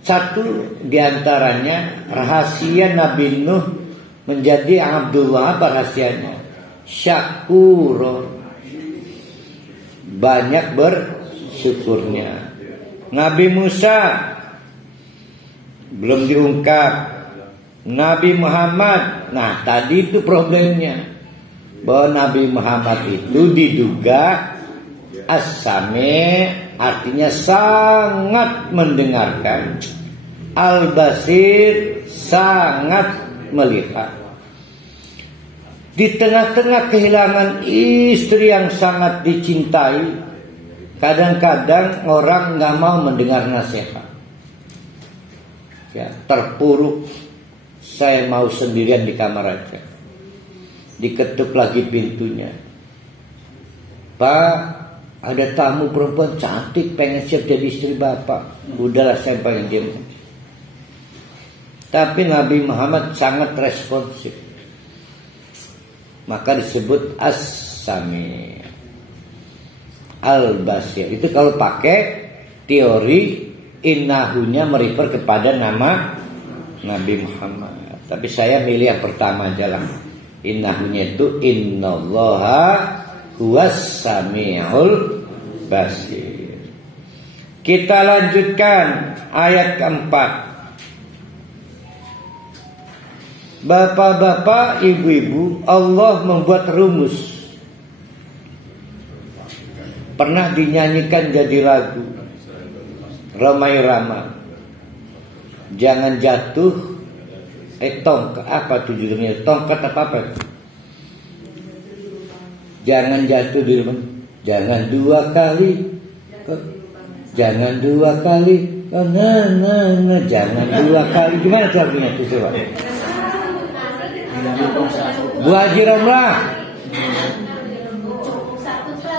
1 diantaranya rahasia Nabi Nuh menjadi abdullah. Apa rahasianya? Syakur, banyak bersyukurnya. Nabi Musa belum diungkap. Nabi Muhammad, nah tadi itu problemnya, bahwa Nabi Muhammad itu diduga as-sami, artinya sangat mendengarkan, al-basir, sangat melihat. Di tengah-tengah kehilangan istri yang sangat dicintai, kadang-kadang orang nggak mau mendengar nasihat. Ya, terpuruk, saya mau sendirian di kamar aja. Diketuk lagi pintunya. Pak, ada tamu perempuan cantik pengen siap jadi istri bapak. Udahlah, saya pengen diam. Tapi Nabi Muhammad sangat responsif. maka disebut As-Sami' Al-Basir. Itu kalau pakai teori innahunya merefer kepada nama Nabi Muhammad. Tapi saya milih yang pertama aja lah. Innahunya itu innallaha huwas sami'ul basir. Kita lanjutkan ayat keempat. Bapak-bapak, ibu-ibu, Allah membuat rumus. Pernah dinyanyikan jadi lagu. Ramai Rama. Jangan jatuh. Tongkat apa tuh judulnya? Tongkat apa? Jangan jatuh di rumah. Jangan dua kali. Jangan dua kali. Jangan dua kali. Gimana caranya itu coba? Bu Haji Romlah.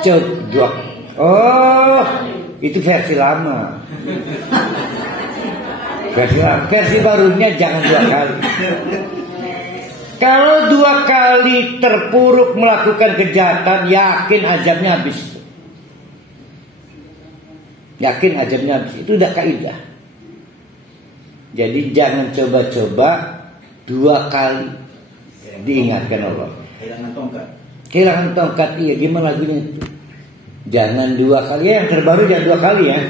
Coba. Oh, itu versi lama. Versi barunya jangan dua kali. Kalau dua kali terpuruk melakukan kejahatan, yakin azabnya habis. Yakin azabnya habis. Itu udah kaidah. Jadi jangan coba-coba dua kali. Diingatkan Allah. Kehilangan tongkat. Kehilangan tongkat, iya. Gimana lagunya itu? Jangan dua kali. Ya, yang terbaru jangan dua kali ya.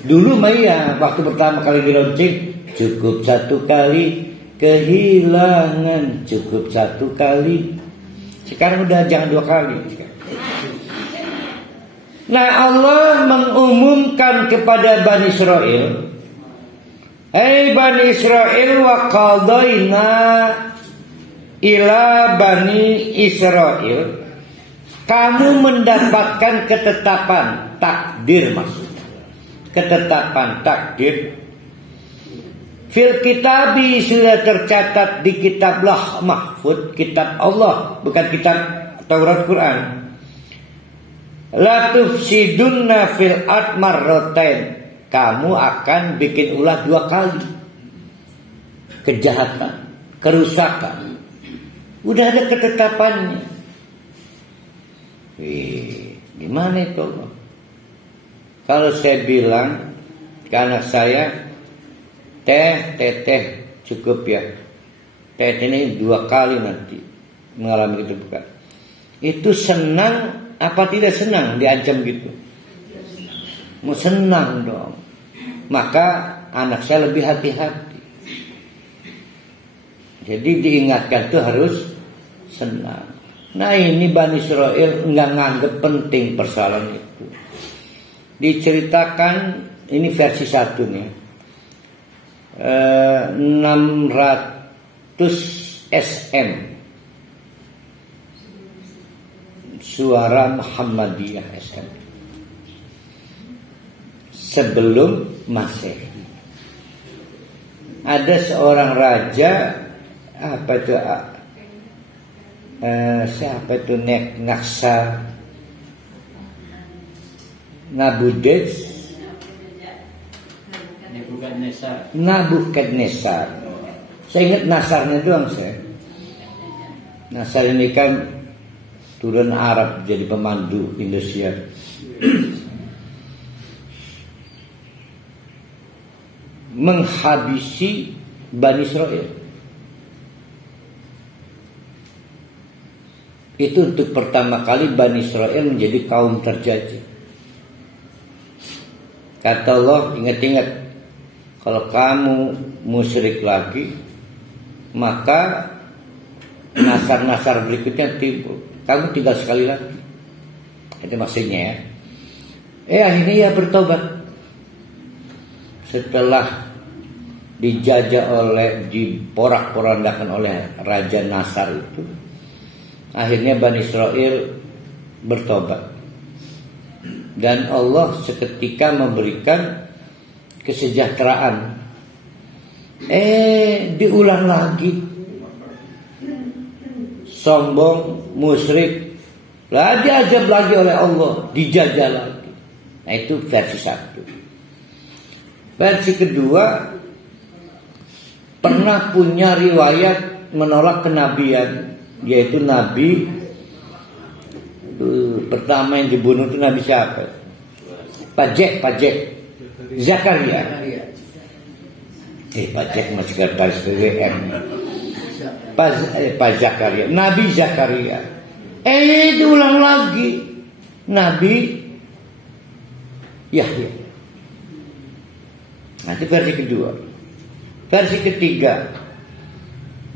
Dulu mah ya, waktu pertama kali dilaunching, cukup satu kali kehilangan, cukup satu kali. Sekarang udah jangan dua kali. Nah, Allah mengumumkan kepada Bani Israel, Hai Bani Israel, wa qadaina ila Bani Israel, kamu mendapatkan ketetapan, takdir maksudnya. Ketetapan takdir fil kitabi, sudah tercatat di kitab Lauh Mahfuz, kitab Allah, bukan kitab Taurat Quran. La tufsidunna fil ard marratain, kamu akan bikin ulah dua kali kejahatan, kerusakan. Udah ada ketetapannya. Gimana itu Allah? Kalau saya bilang ke anak saya, teh cukup ya. Teh ini dua kali nanti mengalami itu bukan. Itu senang apa tidak senang diancam gitu? Mau senang dong. Maka anak saya lebih hati-hati. Jadi diingatkan tuh harus senang. Nah ini Bani Israel nggak nganggep penting persoalan itu. Diceritakan, ini versi 1 nih, 600 SM Suara Muhammadiyah SM sebelum Masehi. Ada seorang raja, apa itu, siapa itu, Naksa Nabukadnezar. Saya ingat Nasarnya doang saya. Nasar ini kan turun Arab jadi pemandu Indonesia. Menghabisi Bani Israel. Itu untuk pertama kali Bani Israel menjadi kaum terjajah. Kata Allah, ingat-ingat, kalau kamu musyrik lagi, maka nasar-nasar berikutnya timbul. Kamu tinggal sekali lagi. Itu maksudnya ya. Akhirnya ya bertobat. Setelah dijajah oleh, diporak-porandakan oleh Raja Nasar itu, akhirnya Bani Israel bertobat. Dan Allah seketika memberikan kesejahteraan. Diulang lagi. Sombong, musyrik, diajab lagi oleh Allah, dijajah lagi. Nah itu versi 1. Versi kedua, pernah punya riwayat menolak kenabian, yaitu Nabi pertama yang dibunuh itu Nabi siapa? Pajek Zakaria. Pajek masih garis BWM. Pak Zakaria, Nabi Zakaria. Diulang lagi Nabi Yahya. Nah, itu versi kedua. Versi ketiga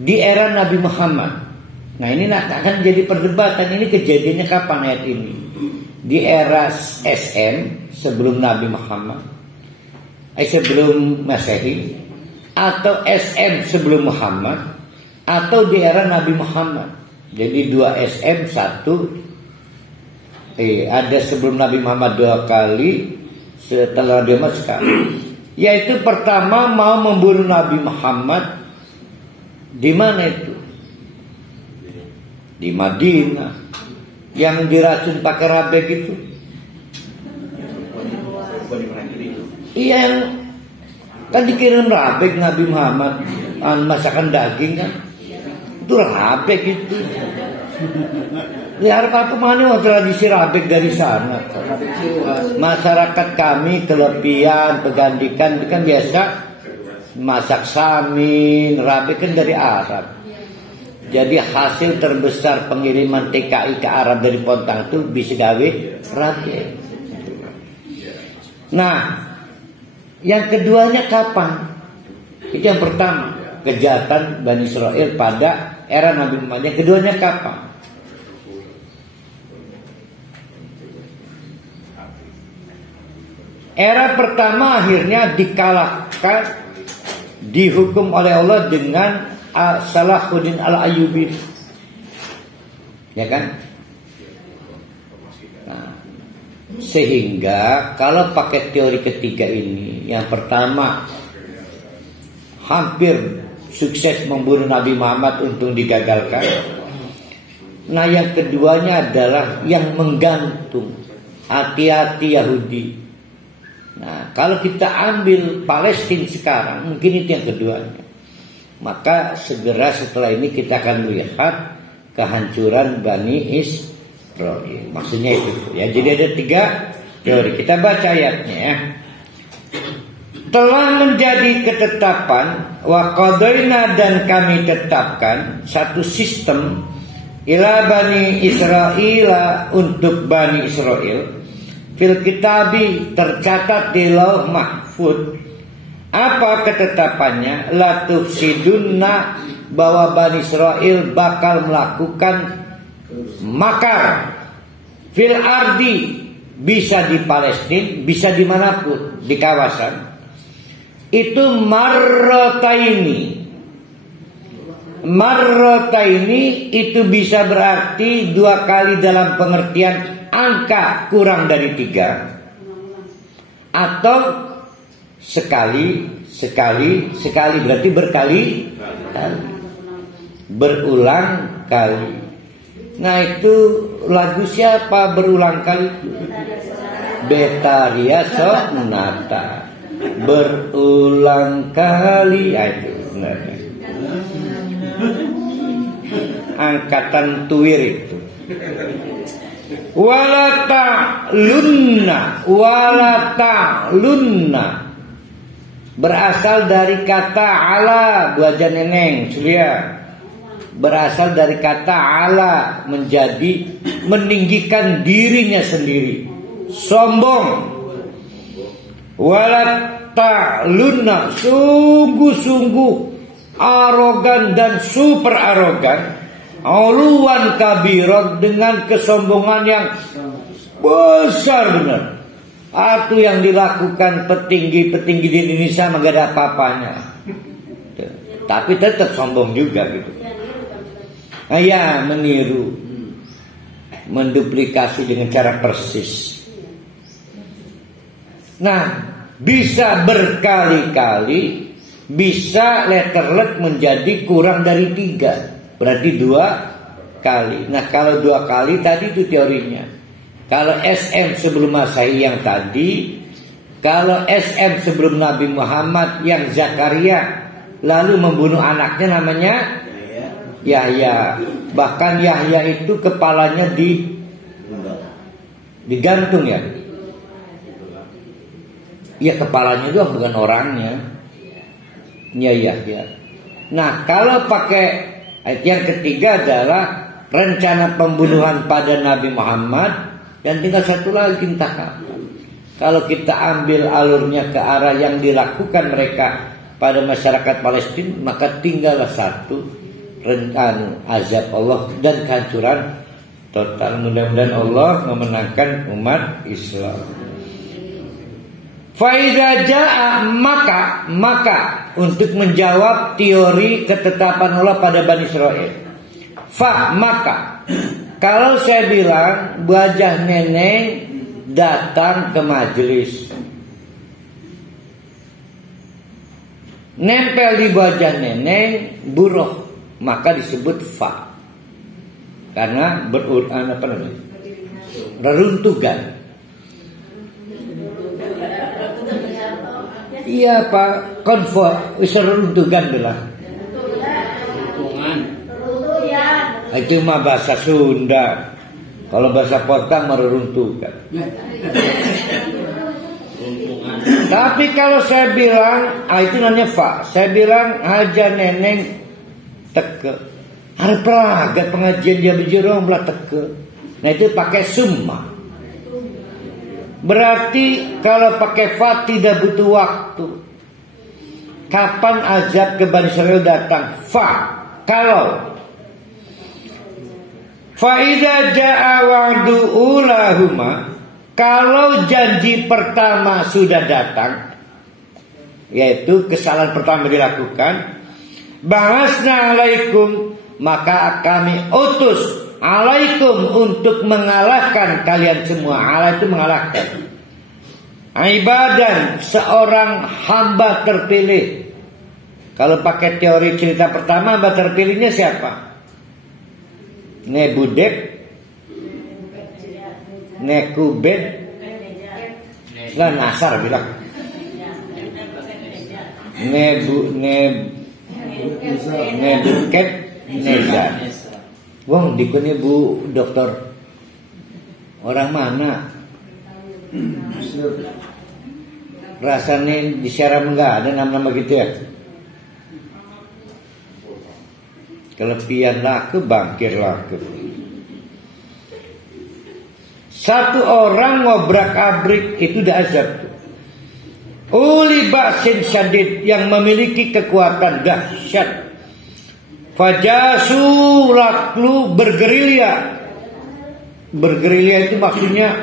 di era Nabi Muhammad. Nah, ini akan jadi perdebatan. Ini kejadiannya kapan ayat ini? Di era SM sebelum Nabi Muhammad, sebelum Masehi, atau SM sebelum Muhammad, atau di era Nabi Muhammad. Jadi 2 SM, 1 ada sebelum Nabi Muhammad 2 kali, setelah Nabi Muhammad sekali. Yaitu pertama mau membunuh Nabi Muhammad di mana itu? Di Madinah, yang diracun pakai rabek itu. Iya, kan dikirim rabek Nabi Muhammad, masakan daging kan, itu rabek itu. Lihat apa mana tradisi rabek dari sana. Masyarakat kami kelebihan pegandikan itu kan biasa masak samin, rabek kan dari Arab. Jadi hasil terbesar pengiriman TKI ke Arab dari Pontang itu bisa gawe rabek. Nah, yang keduanya kapan? Itu yang pertama, kejahatan Bani Israel pada era Nabi Muhammad. Yang keduanya kapan? Era pertama akhirnya dikalahkan, dihukum oleh Allah dengan Salahuddin Al-Ayyubi, ya kan? Nah, sehingga kalau pakai teori ketiga ini, yang pertama hampir sukses membunuh Nabi Muhammad, untung digagalkan. Nah, yang keduanya adalah yang menggantung, hati-hati Yahudi. Nah, kalau kita ambil Palestina sekarang, mungkin itu yang keduanya. Maka segera setelah ini kita akan melihat kehancuran Bani Israel. Maksudnya itu ya. Jadi ada 3 teori. Kita baca ayatnya ya. Telah menjadi ketetapan wa qadaina, dan kami tetapkan satu sistem ila Bani Israel, untuk Bani Israel, fil kitabi, tercatat di Lauh Mahfud. Apa ketetapannya? La tufsidunna, bahwa Bani Israel bakal melakukan makar fil ardi, bisa di Palestina, bisa dimanapun di kawasan itu. Marrotaini itu bisa berarti 2 kali dalam pengertian angka kurang dari 3, atau sekali berarti berkali kali, berulang kali. Nah, itu lagu siapa berulang kali? Betaria Sonata, berulang kali. Itu sebenarnya angkatan tuwir itu. Wala ta'lunna berasal dari kata ala, dua neneng surya, berasal dari kata ala, menjadi meninggikan dirinya sendiri, sombong. Wala ta'lunna, sungguh-sungguh arogan dan super arogan, uluwan kabiron, dengan kesombongan yang besar benar. Itu yang dilakukan petinggi-petinggi di Indonesia nggak ada apa-apanya, tapi tetap sombong juga gitu. Nah, ya, meniru, menduplikasi dengan cara persis. Nah, bisa berkali-kali, bisa letterlet menjadi kurang dari 3, berarti 2 kali. Nah, kalau 2 kali tadi itu teorinya. Kalau SM sebelum Masehi yang tadi, kalau SM sebelum Nabi Muhammad yang Zakaria lalu membunuh anaknya namanya Yahya. Bahkan Yahya itu kepalanya digantung ya. Ya kepalanya doang, bukan orangnya. Ya Yahya. Nah kalau pakai ayat yang ketiga adalah rencana pembunuhan pada Nabi Muhammad, dan tinggal satu lagi entah kapan. Kalau kita ambil alurnya ke arah yang dilakukan mereka pada masyarakat Palestina, maka tinggallah satu, rencana azab Allah dan kehancuran total. Mudah-mudahan Allah memenangkan umat Islam. Faiza jaa, maka untuk menjawab teori ketetapan Allah pada Bani Israel. Maka kalau saya bilang wajah nenek datang ke majelis, nempel di wajah nenek buruh, maka disebut fa, karena reruntuhan. Iya Pak, konfor reruntuhan belah. Itu mah bahasa Sunda. Kalau bahasa Potang meruntuhkan. Tapi kalau saya bilang, itu namanya fa. Saya bilang aja neneng teke. Hari peraga pengajian dia berjerong belah teke. Nah itu pakai summa. Berarti kalau pakai fa tidak butuh waktu. Kapan azab ke Bani Israil datang? Fa. Kalau Fa'idha ja'a wa'du ulahuma, kalau janji pertama sudah datang, yaitu kesalahan pertama dilakukan, bahasna alaikum, maka kami utus alaikum untuk mengalahkan kalian semua. Allah itu mengalahkan. Ibadan, seorang hamba terpilih. Kalau pakai teori cerita pertama, hamba terpilihnya siapa? Nebudek, Nekubed, lah Nasar bilang Nebuket Nezar. Wong dikuni Bu dokter orang mana? Rasanya di Syarab enggak ada nama-nama gitu ya. Kelebihan laku, bangkir laku. Satu orang ngobrak-abrik itu dah azab tuh. Uli ba'sin syadid, yang memiliki kekuatan dahsyat. Fajasu laklu, bergerilya. Bergerilya itu maksudnya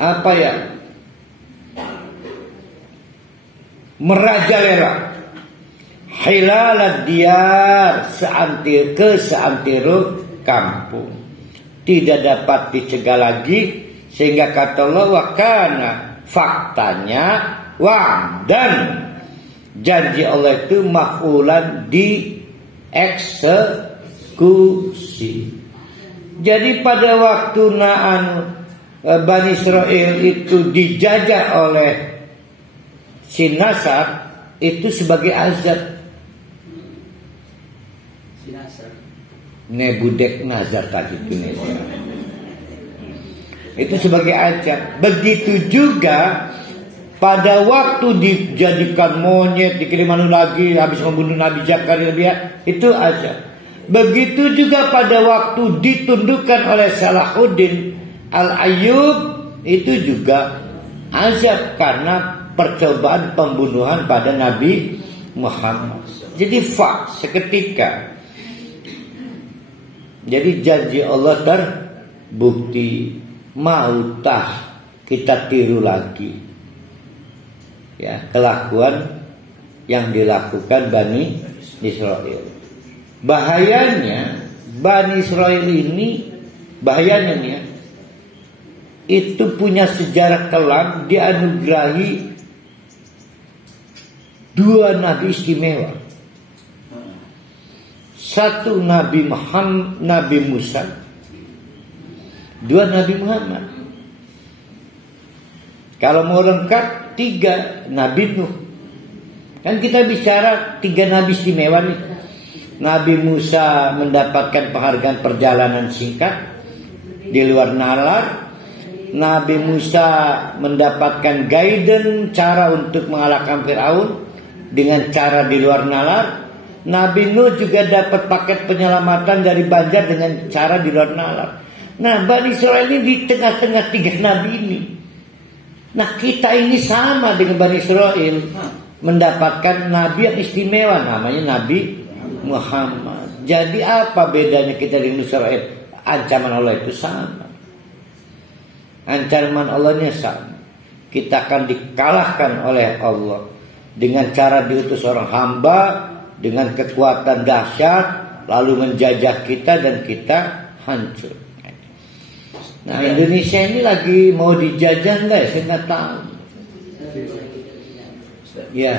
apa ya? Merajalela. Hilalad diyar, seantero kampung, tidak dapat dicegah lagi, sehingga kata Allah wakana, faktanya dan janji Allah itu maf'ulan dieksekusi. Jadi pada waktu Bani Israel itu dijajah oleh Sinasar, itu sebagai azab. Nebudek Nazar tadi itu sebagai azab. Begitu juga pada waktu dijadikan monyet, dikirim lagi habis membunuh Nabi Zakaria, itu azab. Begitu juga pada waktu ditundukkan oleh Salahuddin Al-Ayyub, itu juga azab karena percobaan pembunuhan pada Nabi Muhammad. Jadi seketika. Jadi janji Allah terbukti. Mautah kita tiru lagi, ya, kelakuan yang dilakukan Bani Israel. Bahayanya Bani Israel ini, bahayanya nih ya, itu punya sejarah kelam, dianugerahi 2 nabi istimewa. Satu Nabi Muhammad, Nabi Musa, 2 Nabi Muhammad. Kalau mau lengkap 3 Nabi Nuh. Kan kita bicara 3 nabi istimewa nih. Nabi Musa mendapatkan penghargaan perjalanan singkat di luar nalar. Nabi Musa mendapatkan guidance cara untuk mengalahkan Firaun dengan cara di luar nalar. Nabi Nuh juga dapat paket penyelamatan dari banjir dengan cara di luar nalar. Nah, Bani Israil ini di tengah-tengah 3 nabi ini. Nah, kita ini sama dengan Bani Israil, mendapatkan nabi yang istimewa, namanya Nabi Muhammad. Jadi apa bedanya kita dengan Israel? Ancaman Allah itu sama. Ancaman Allahnya sama. Kita akan dikalahkan oleh Allah dengan cara diutus orang hamba dengan kekuatan dahsyat, lalu menjajah kita dan kita hancur. Nah, Indonesia ini lagi mau dijajah enggak ya? Saya nggak tahu. Ya.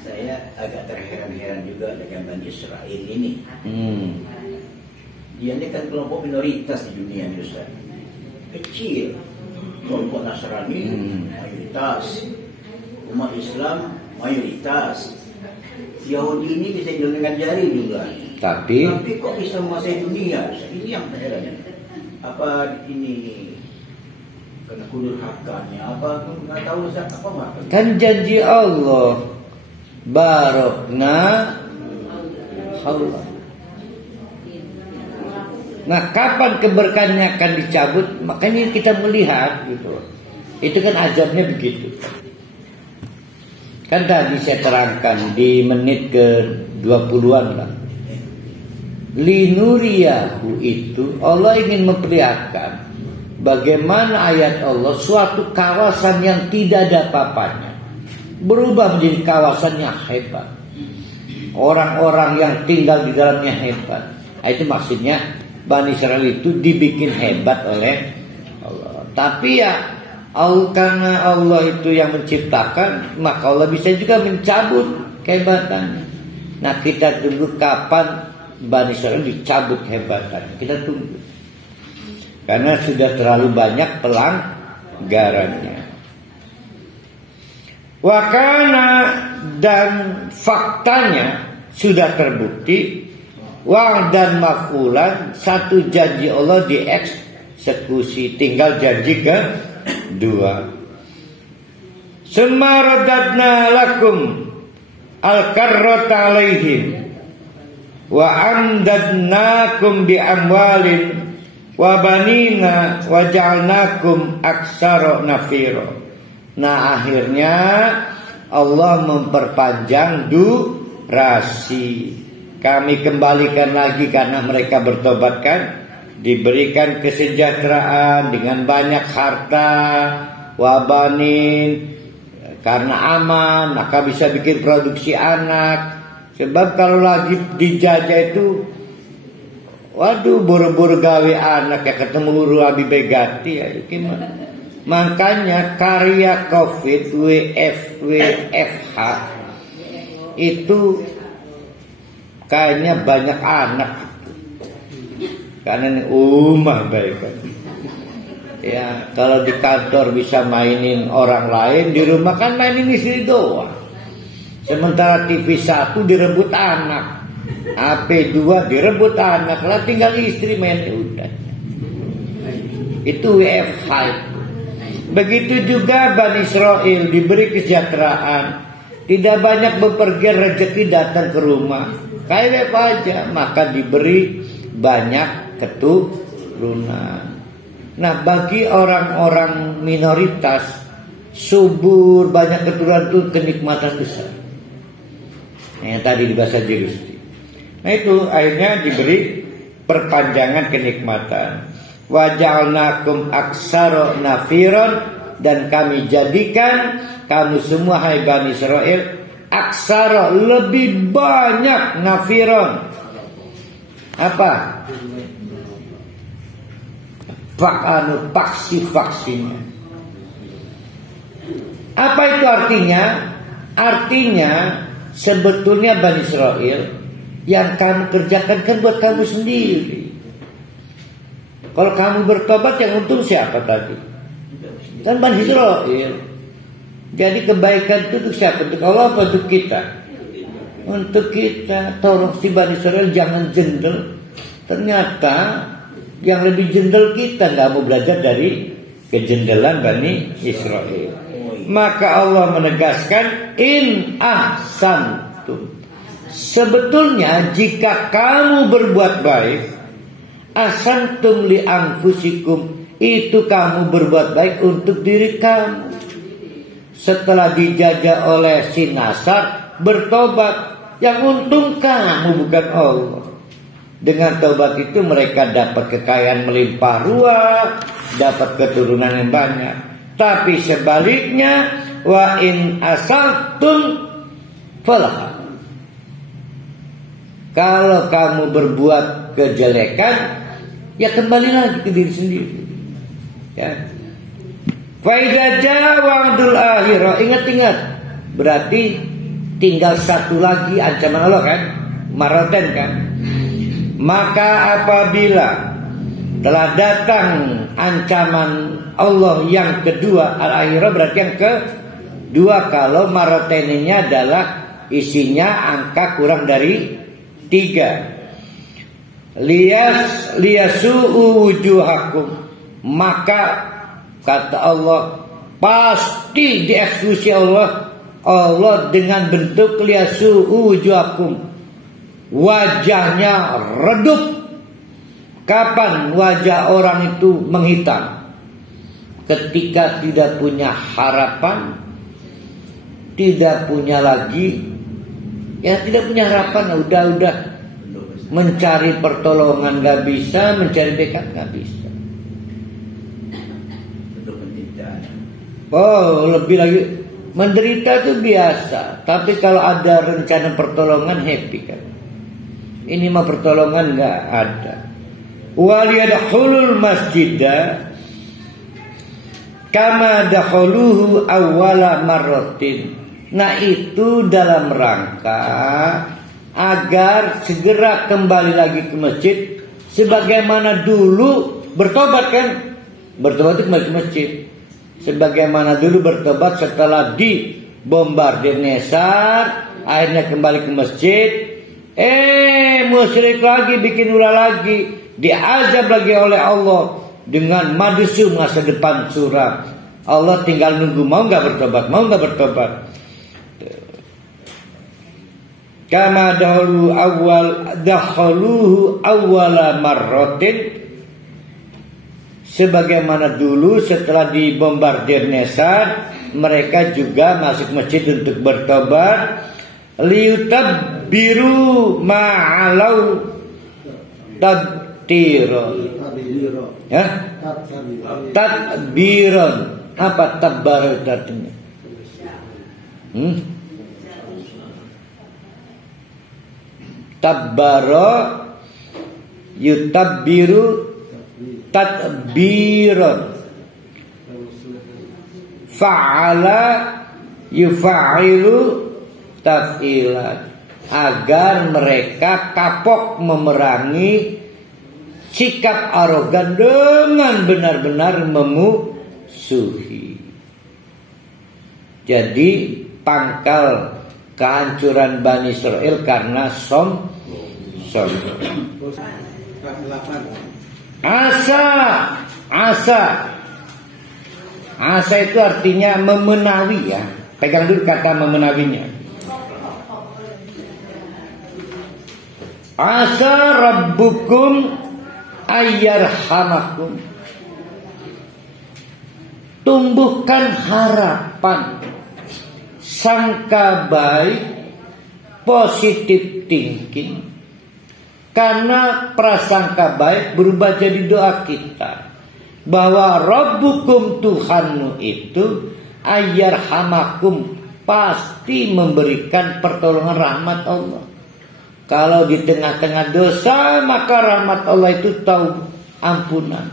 Saya agak terheran-heran juga dengan Bani Israil ini. Dia ini kan kelompok minoritas di dunia ini, Ustaz. Kecil. Kelompok Nasrani mayoritas, umat Islam mayoritas. Yahudi ini bisa dihitung dengan jari juga. Tapi kok bisa menguasai dunia? Ini yang heran. Apa ini karena kudurhakannya? Apa nggak tahu Ustaz apa maksudnya? Kan janji Allah, barokna haula. Nah, kapan keberkahannya akan dicabut? Makanya kita melihat gitu. Itu kan azabnya begitu. Kan tadi saya terangkan di menit ke 20-an lah. Linuriyahu itu Allah ingin memperlihatkan bagaimana ayat Allah suatu kawasan yang tidak ada apa-apanya berubah menjadi kawasan yang hebat. Orang-orang yang tinggal di dalamnya hebat. Itu maksudnya Bani Israil itu dibikin hebat oleh Allah. Tapi ya karena Allah itu yang menciptakan, maka Allah bisa juga mencabut kehebatannya. Nah, kita tunggu kapan Bani Israil dicabut kehebatannya. Kita tunggu. Karena sudah terlalu banyak pelanggarannya. Wakana dan faktanya sudah terbukti. Wa'd dan maf'ulan, satu janji Allah dieksekusi, tinggal janji kedua. Semaradadna lakum al-karrata alaihim wa amdadnakum bi amwalin wa banina wa ja'alnakum aksara nafira. Nah, akhirnya Allah memperpanjang durasi. Kami kembalikan lagi karena mereka bertobat kan, diberikan kesejahteraan dengan banyak harta, wabanin, karena aman, maka bisa bikin produksi anak. Sebab kalau lagi dijajah itu, waduh, buru-buru gawe anak ya ketemu Uru Abi Begati ya, gimana? Makanya karya COVID WFH itu kayaknya banyak anak, karena baik kan. Ya, kalau di kantor bisa mainin orang lain, di rumah kan mainin istri doang. Sementara TV 1 direbut anak, HP 2 direbut anak, lah tinggal istri main udah. Itu WFH. Begitu juga Bani Israil diberi kesejahteraan, tidak banyak bepergian, rezeki datang ke rumah. Kayak aja, maka diberi banyak keturunan. Nah, bagi orang-orang minoritas subur banyak keturunan itu kenikmatan besar. Yang tadi di bahasa Jerusalem. Nah, itu akhirnya diberi perpanjangan kenikmatan. Wa ja'alnakum aksara nafiron, dan kami jadikan kamu semua hai Bani Israil aksara, lebih banyak, nafiron. Apa? Vaksinnya. Apa itu artinya? Artinya sebetulnya Bani Israil yang kamu kerjakan kan buat kamu sendiri. Kalau kamu bertobat yang untung siapa tadi? Kan Bani Israil. Jadi kebaikan itu untuk siapa? Untuk Allah apa untuk kita? Untuk kita. Tolong si Bani Israil jangan jendel. Ternyata yang lebih jendel kita, nggak mau belajar dari kejendelan Bani Israil. Maka Allah menegaskan in ahsantum. Sebetulnya jika kamu berbuat baik, ahsantum li anfusikum, itu kamu berbuat baik untuk diri kamu. Setelah dijajah oleh si Nasar, bertobat, yang untung kamu bukan Allah. Dengan taubat itu mereka dapat kekayaan melimpah ruah, dapat keturunan yang banyak. Tapi sebaliknya, wa in asaltum falah. Kalau kamu berbuat kejelekan, ya kembali lagi ke diri sendiri. Ya. Faidah jawabul akhirah. Ingat-ingat, berarti tinggal satu lagi ancaman Allah kan, maraten kan. Maka apabila telah datang ancaman Allah yang kedua, al-akhirah berarti yang kedua. Kalau maroteninya adalah isinya angka kurang dari 3. Liyasu'u wujuhakum, maka kata Allah pasti dieksekusi Allah dengan bentuk liyasu'u wujuhakum, wajahnya redup. Kapan wajah orang itu menghitam? Ketika tidak punya harapan, tidak punya lagi, ya tidak punya harapan, udah mencari pertolongan gak bisa, mencari dekat gak bisa. Oh, lebih lagi menderita itu biasa, tapi kalau ada rencana pertolongan happy kan. Ini mah pertolongan gak ada. Waliyadkhulul masjidah kama dakhuluhu awwala marratin. Nah, itu dalam rangka agar segera kembali lagi ke masjid sebagaimana dulu bertobat kan. Bertobat itu kembali ke masjid. Sebagaimana dulu bertobat setelah dibombardir Nesar, akhirnya kembali ke masjid. Musyrik lagi, bikin ulah lagi, diazab lagi oleh Allah dengan madusu masa depan suram. Allah tinggal nunggu mau nggak bertobat, mau nggak bertobat. Kama dakhaluhu awwala marratin, sebagaimana dulu setelah dibombardir Nesar mereka juga masuk masjid untuk bertobat. Liyutabbiru ma'alau tabtiron. Ya? Tadbiron. Apa tabbar itu artinya? Tabbaro yutabbiru tadbiron. Fa'ala yufa'ilu taf'ilan, agar mereka kapok memerangi sikap arogan dengan benar-benar memusuhi. Jadi pangkal kehancuran Bani Israil karena sombong. Asa itu artinya memenawi ya. Pegang dulu kata memenawinya. Asa rabbukum ayyarhamakum. Tumbuhkan harapan, sangka baik, positive thinking. Karena prasangka baik berubah jadi doa kita, bahwa rabbukum Tuhanmu itu ayyarhamakum, pasti memberikan pertolongan rahmat Allah. Kalau di tengah-tengah dosa, maka rahmat Allah itu tahu ampunan.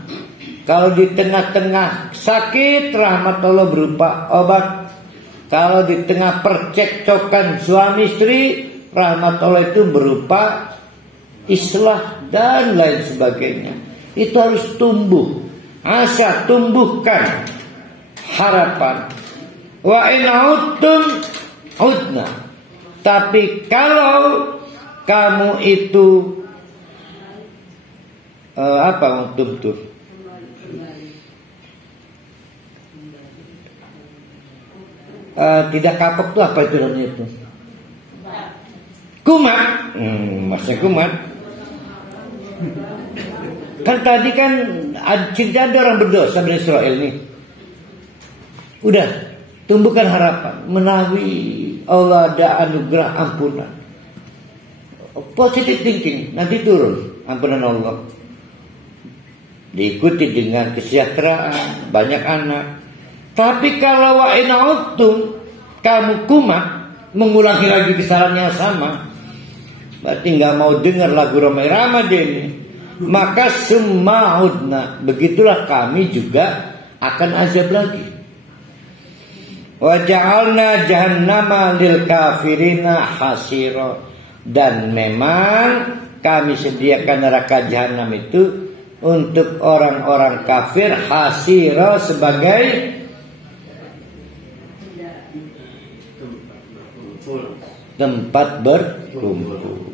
Kalau di tengah-tengah sakit, rahmat Allah berupa obat. Kalau di tengah percekcokan suami istri, rahmat Allah itu berupa islah dan lain sebagainya. Itu harus tumbuh. Asa, tumbuhkan harapan. Wa in udtum udna. Tapi kalau kamu itu apa udtum tuh? Tidak kapok tuh apa itu namanya itu? Kumat. Maksudnya kumat. Kan tadi kan cerita ada orang berdosa Bani Israel nih. Udah, tumbuhkan harapan menawi Allah ada anugerah ampunan. Positive thinking, nanti turun ampunan Allah. Diikuti dengan kesejahteraan, banyak anak. Tapi kalau wa in udtum, kamu kumat, mengulangi lagi kesalahan yang sama, berarti nggak mau dengar lagu Romai Ramadhan. Maka summaudna, begitulah kami juga akan azab lagi. Wa ja'alna jahannama lil kafirina hasira. Dan memang kami sediakan neraka jahanam itu untuk orang-orang kafir hasira sebagai tempat berkumpul.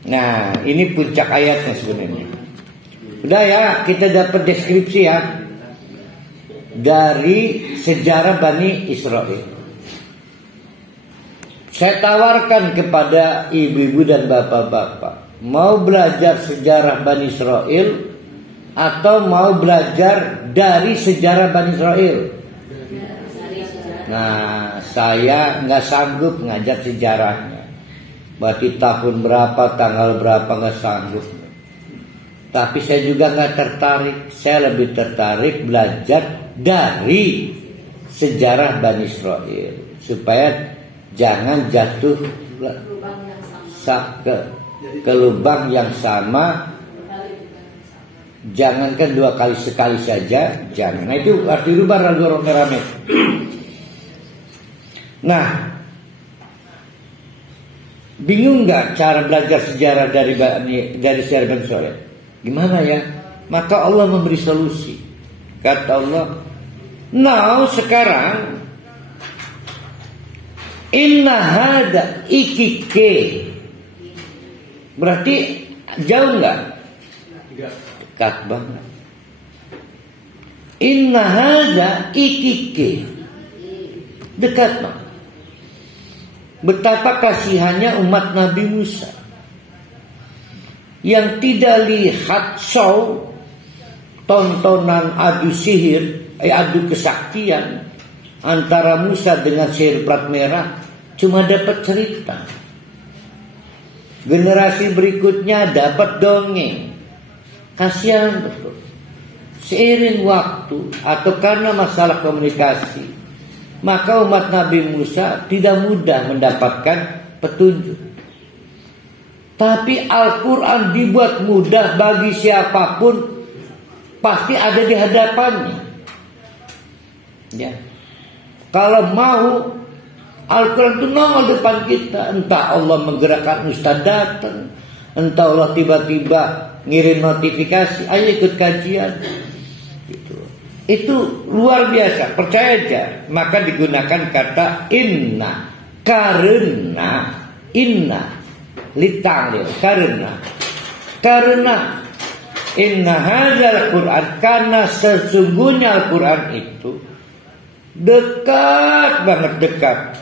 Nah, ini puncak ayatnya sebenarnya. Udah ya, kita dapat deskripsi ya dari sejarah Bani Israel. Saya tawarkan kepada ibu-ibu dan bapak-bapak, mau belajar sejarah Bani Israel atau mau belajar dari sejarah Bani Israel? Nah, saya nggak sanggup ngajar sejarahnya. Berarti tahun berapa, tanggal berapa, nggak sanggup. Tapi saya juga nggak tertarik. Saya lebih tertarik belajar dari sejarah Bani Israel supaya jangan jatuh ke lubang yang sama. Jangankan 2 kali, sekali saja jangan. Nah, itu arti rubah lalu rame-rame. Nah, bingung nggak cara belajar sejarah dari sejarah Bani Israel? Gimana ya? Maka Allah memberi solusi. Kata Allah, now sekarang inna hada ikike. Berarti jauh nggak? Dekat banget. Inna hada ikike. Dekat banget. Betapa kasihannya umat Nabi Musa yang tidak lihat show, tontonan adu sihir, adu kesaktian antara Musa dengan sihir plat merah, cuma dapat cerita. Generasi berikutnya dapat dongeng. Kasihan betul. Seiring waktu atau karena masalah komunikasi, maka umat Nabi Musa tidak mudah mendapatkan petunjuk. Tapi Al-Quran dibuat mudah bagi siapapun, pasti ada di hadapannya. Ya. Kalau mau, Al-Quran itu nongol depan kita. Entah Allah menggerakkan ustaz datang, entah Allah tiba-tiba ngirim notifikasi, ayo ikut kajian. Itu luar biasa, percaya aja. Maka digunakan kata inna, karena inna litanglil, karena inna hadzal Quran, karena sesungguhnya Al-Quran itu dekat banget, dekat,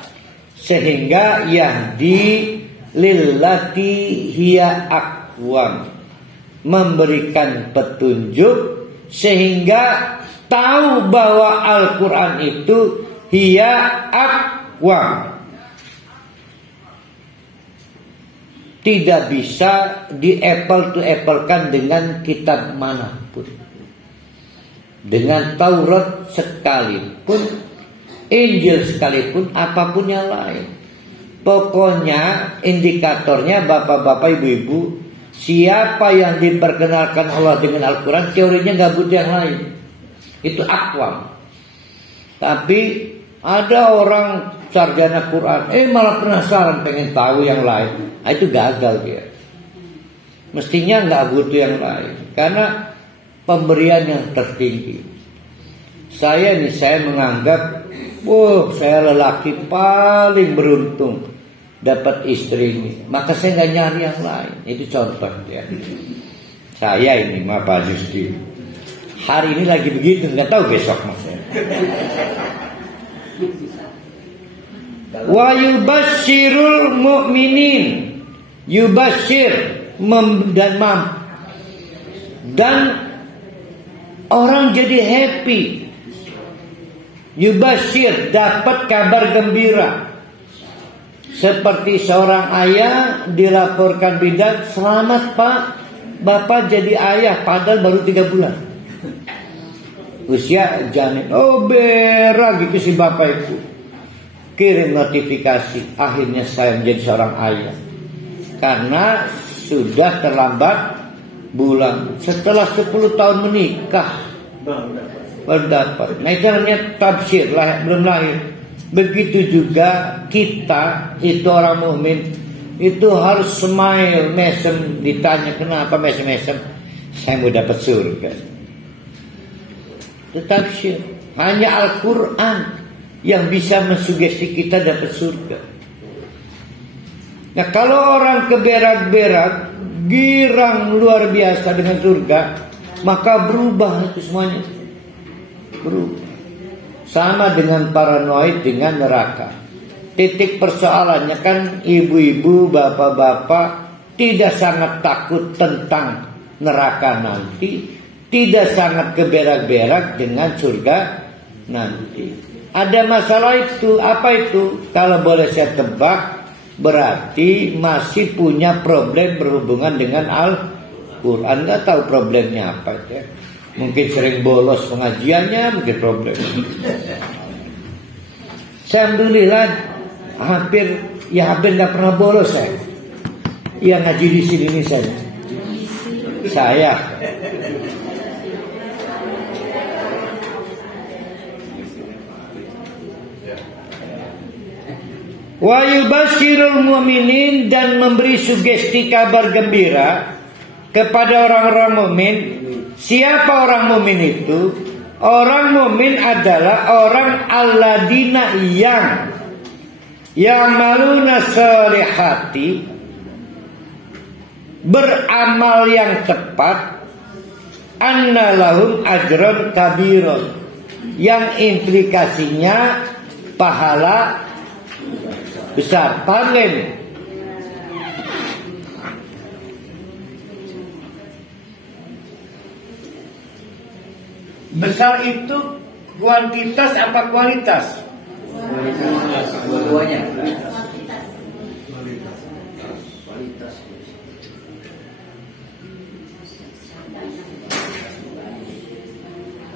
sehingga yahdi lillati hiya aqwam, memberikan petunjuk sehingga tahu bahwa Al-Quran itu hiya aqwam, tidak bisa di apple to apple-kan dengan kitab manapun. Dengan Taurat sekalipun, Injil sekalipun, apapun yang lain. Pokoknya indikatornya bapak-bapak, ibu-ibu, siapa yang diperkenalkan Allah dengan Al-Quran, teorinya gak butuh yang lain. Itu aqwam. Tapi ada orang sarjana Quran, malah penasaran pengen tahu yang lain. Itu gagal dia. Mestinya nggak butuh yang lain, karena pemberian yang tertinggi. Saya menganggap, saya lelaki paling beruntung dapat istri ini. Maka saya nggak nyari yang lain. Itu contoh ya. Saya ini Pak Justi. Hari ini lagi begitu, nggak tahu besok maksudnya. Wa yubasyirul mu'minin, yubasyir dan orang jadi happy. Yubasyir dapat kabar gembira. Seperti seorang ayah dilaporkan bidan, selamat Pak, Bapak jadi ayah padahal baru 3 bulan. Usia janin. Berak gitu si Bapak itu. Kirim notifikasi, akhirnya saya menjadi seorang ayah. Karena sudah terlambat bulan. Setelah 10 tahun menikah baru dapat. Nah itu namanya tabsyir, belum lahir. Begitu juga kita, itu orang mukmin, itu harus smile, mesem. Ditanya kenapa mesem-mesem? Saya mau dapat surga. Itu tabsyir. Hanya Al-Quran yang bisa mensugesti kita dapat surga. Nah kalau orang keberak-berak, girang luar biasa dengan surga, maka berubah itu semuanya. Berubah. Sama dengan paranoid dengan neraka. Titik persoalannya kan ibu-ibu, bapak-bapak tidak sangat takut tentang neraka nanti, tidak sangat keberak-berak dengan surga nanti. Ada masalah itu, apa itu? Kalau boleh saya tebak, berarti masih punya problem berhubungan dengan Al-Quran. Nggak tahu problemnya apa itu ya. Mungkin sering bolos pengajiannya, mungkin problem. Saya alhamdulillah hampir nggak pernah bolos saya. Yang ngaji di sini ini saya. Wa yubasyirul mu'minin, dan memberi sugesti kabar gembira kepada orang-orang mukmin. Siapa orang mukmin itu? Orang mukmin adalah orang alladzina yang maluna solihati, beramal yang tepat, anna lahum ajron kabiron, yang implikasinya pahala besar. Paham? Besar itu kuantitas apa kualitas? Dua-duanya.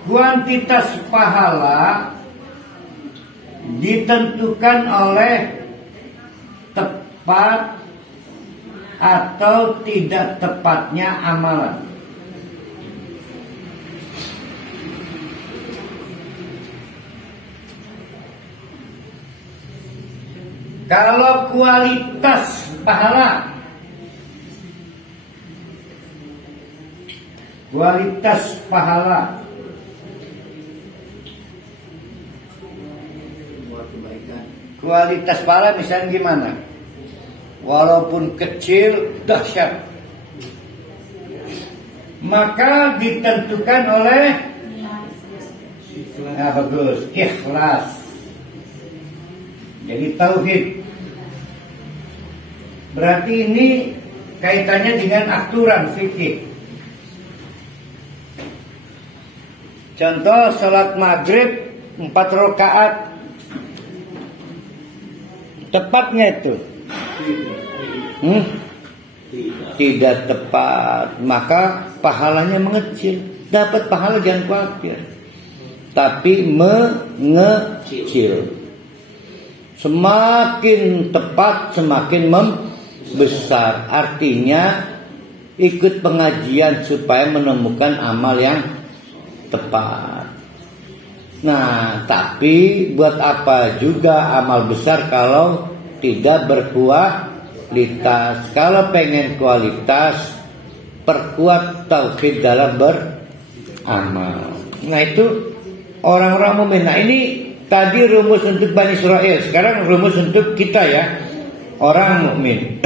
Kuantitas pahala ditentukan oleh tepat atau tidak tepatnya amalan. Kalau kualitas pahala, kualitas pahala misalnya gimana? Walaupun kecil dahsyat, maka ditentukan oleh ikhlas. Jadi tauhid. Berarti ini kaitannya dengan aturan fikih. Contoh salat maghrib 4 rakaat, tepatnya itu tidak tepat, maka pahalanya mengecil. Dapat pahala jangan khawatir, tapi mengecil. Semakin tepat semakin membesar. Artinya ikut pengajian supaya menemukan amal yang tepat. Nah, tapi buat apa juga amal besar kalau tidak berkualitas? Kalau pengen kualitas, perkuat tauhid dalam beramal. Nah itu orang-orang mukmin. Nah, ini tadi rumus untuk Bani Israil. Sekarang rumus untuk kita ya, orang mukmin.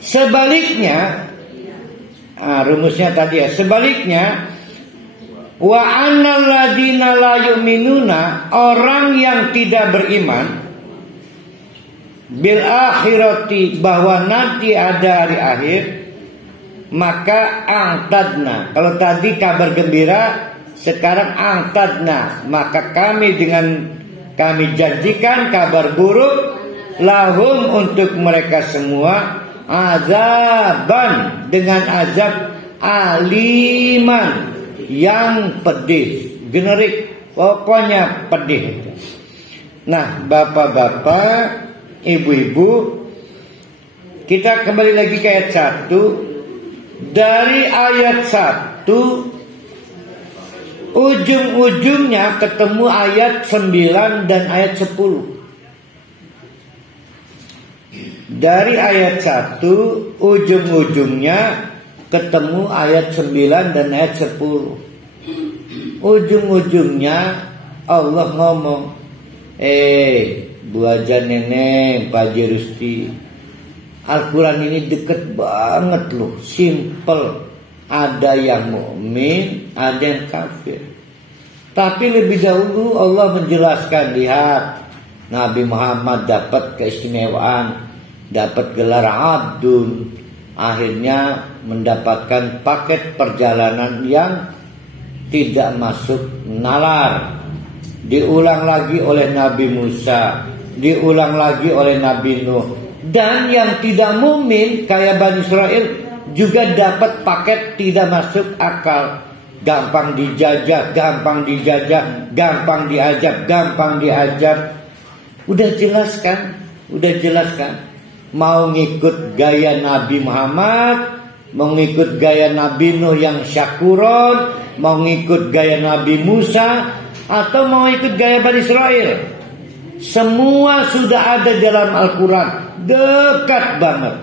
Sebaliknya, rumusnya tadi ya. Sebaliknya, wa annal ladina la yu'minuna, orang yang tidak beriman bil akhirati, bahwa nanti ada hari akhir, maka angtadna. Kalau tadi kabar gembira, sekarang angtadna, maka kami janjikan kabar buruk lahum untuk mereka semua, azaban, dengan azab aliman, yang pedih, generik, pokoknya pedih. Nah, bapak-bapak, ibu-ibu, kita kembali lagi ke ayat 1. Dari ayat 1 ujung-ujungnya ketemu ayat 9 dan ayat 10. Dari ayat 1 ujung-ujungnya ketemu ayat 9 dan ayat 10. Ujung-ujungnya Allah ngomong, Bu Aja Neneng, Pak Haji Rusti, Al-Quran ini deket banget loh, simple. Ada yang mukmin, ada yang kafir. Tapi lebih dahulu Allah menjelaskan, lihat, Nabi Muhammad dapat keistimewaan, dapat gelar abdun, akhirnya mendapatkan paket perjalanan yang tidak masuk nalar. Diulang lagi oleh Nabi Musa, diulang lagi oleh Nabi Nuh. Dan yang tidak mukmin kayak Bani Israil juga dapat paket tidak masuk akal. Gampang dijajah, gampang dijajah, gampang diajak, gampang diajak. Udah jelaskan, udah jelaskan. Mau ngikut gaya Nabi Muhammad, mau ngikut gaya Nabi Nuh yang syakuron, mau ngikut gaya Nabi Musa, atau mau ikut gaya Bani Israil. Semua sudah ada dalam Al-Quran, dekat banget.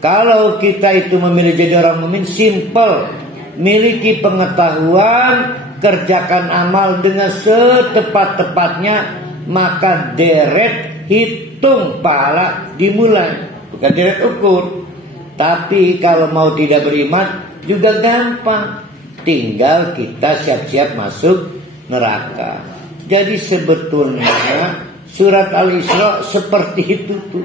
Kalau kita itu memilih jadi orang mukmin, simple, miliki pengetahuan, kerjakan amal dengan setepat-tepatnya, maka deret hitung pahala dimulai, bukan deret ukur. Tapi kalau mau tidak beriman juga gampang, tinggal kita siap-siap masuk neraka. Jadi sebetulnya surat Al-Isra seperti itu tuh.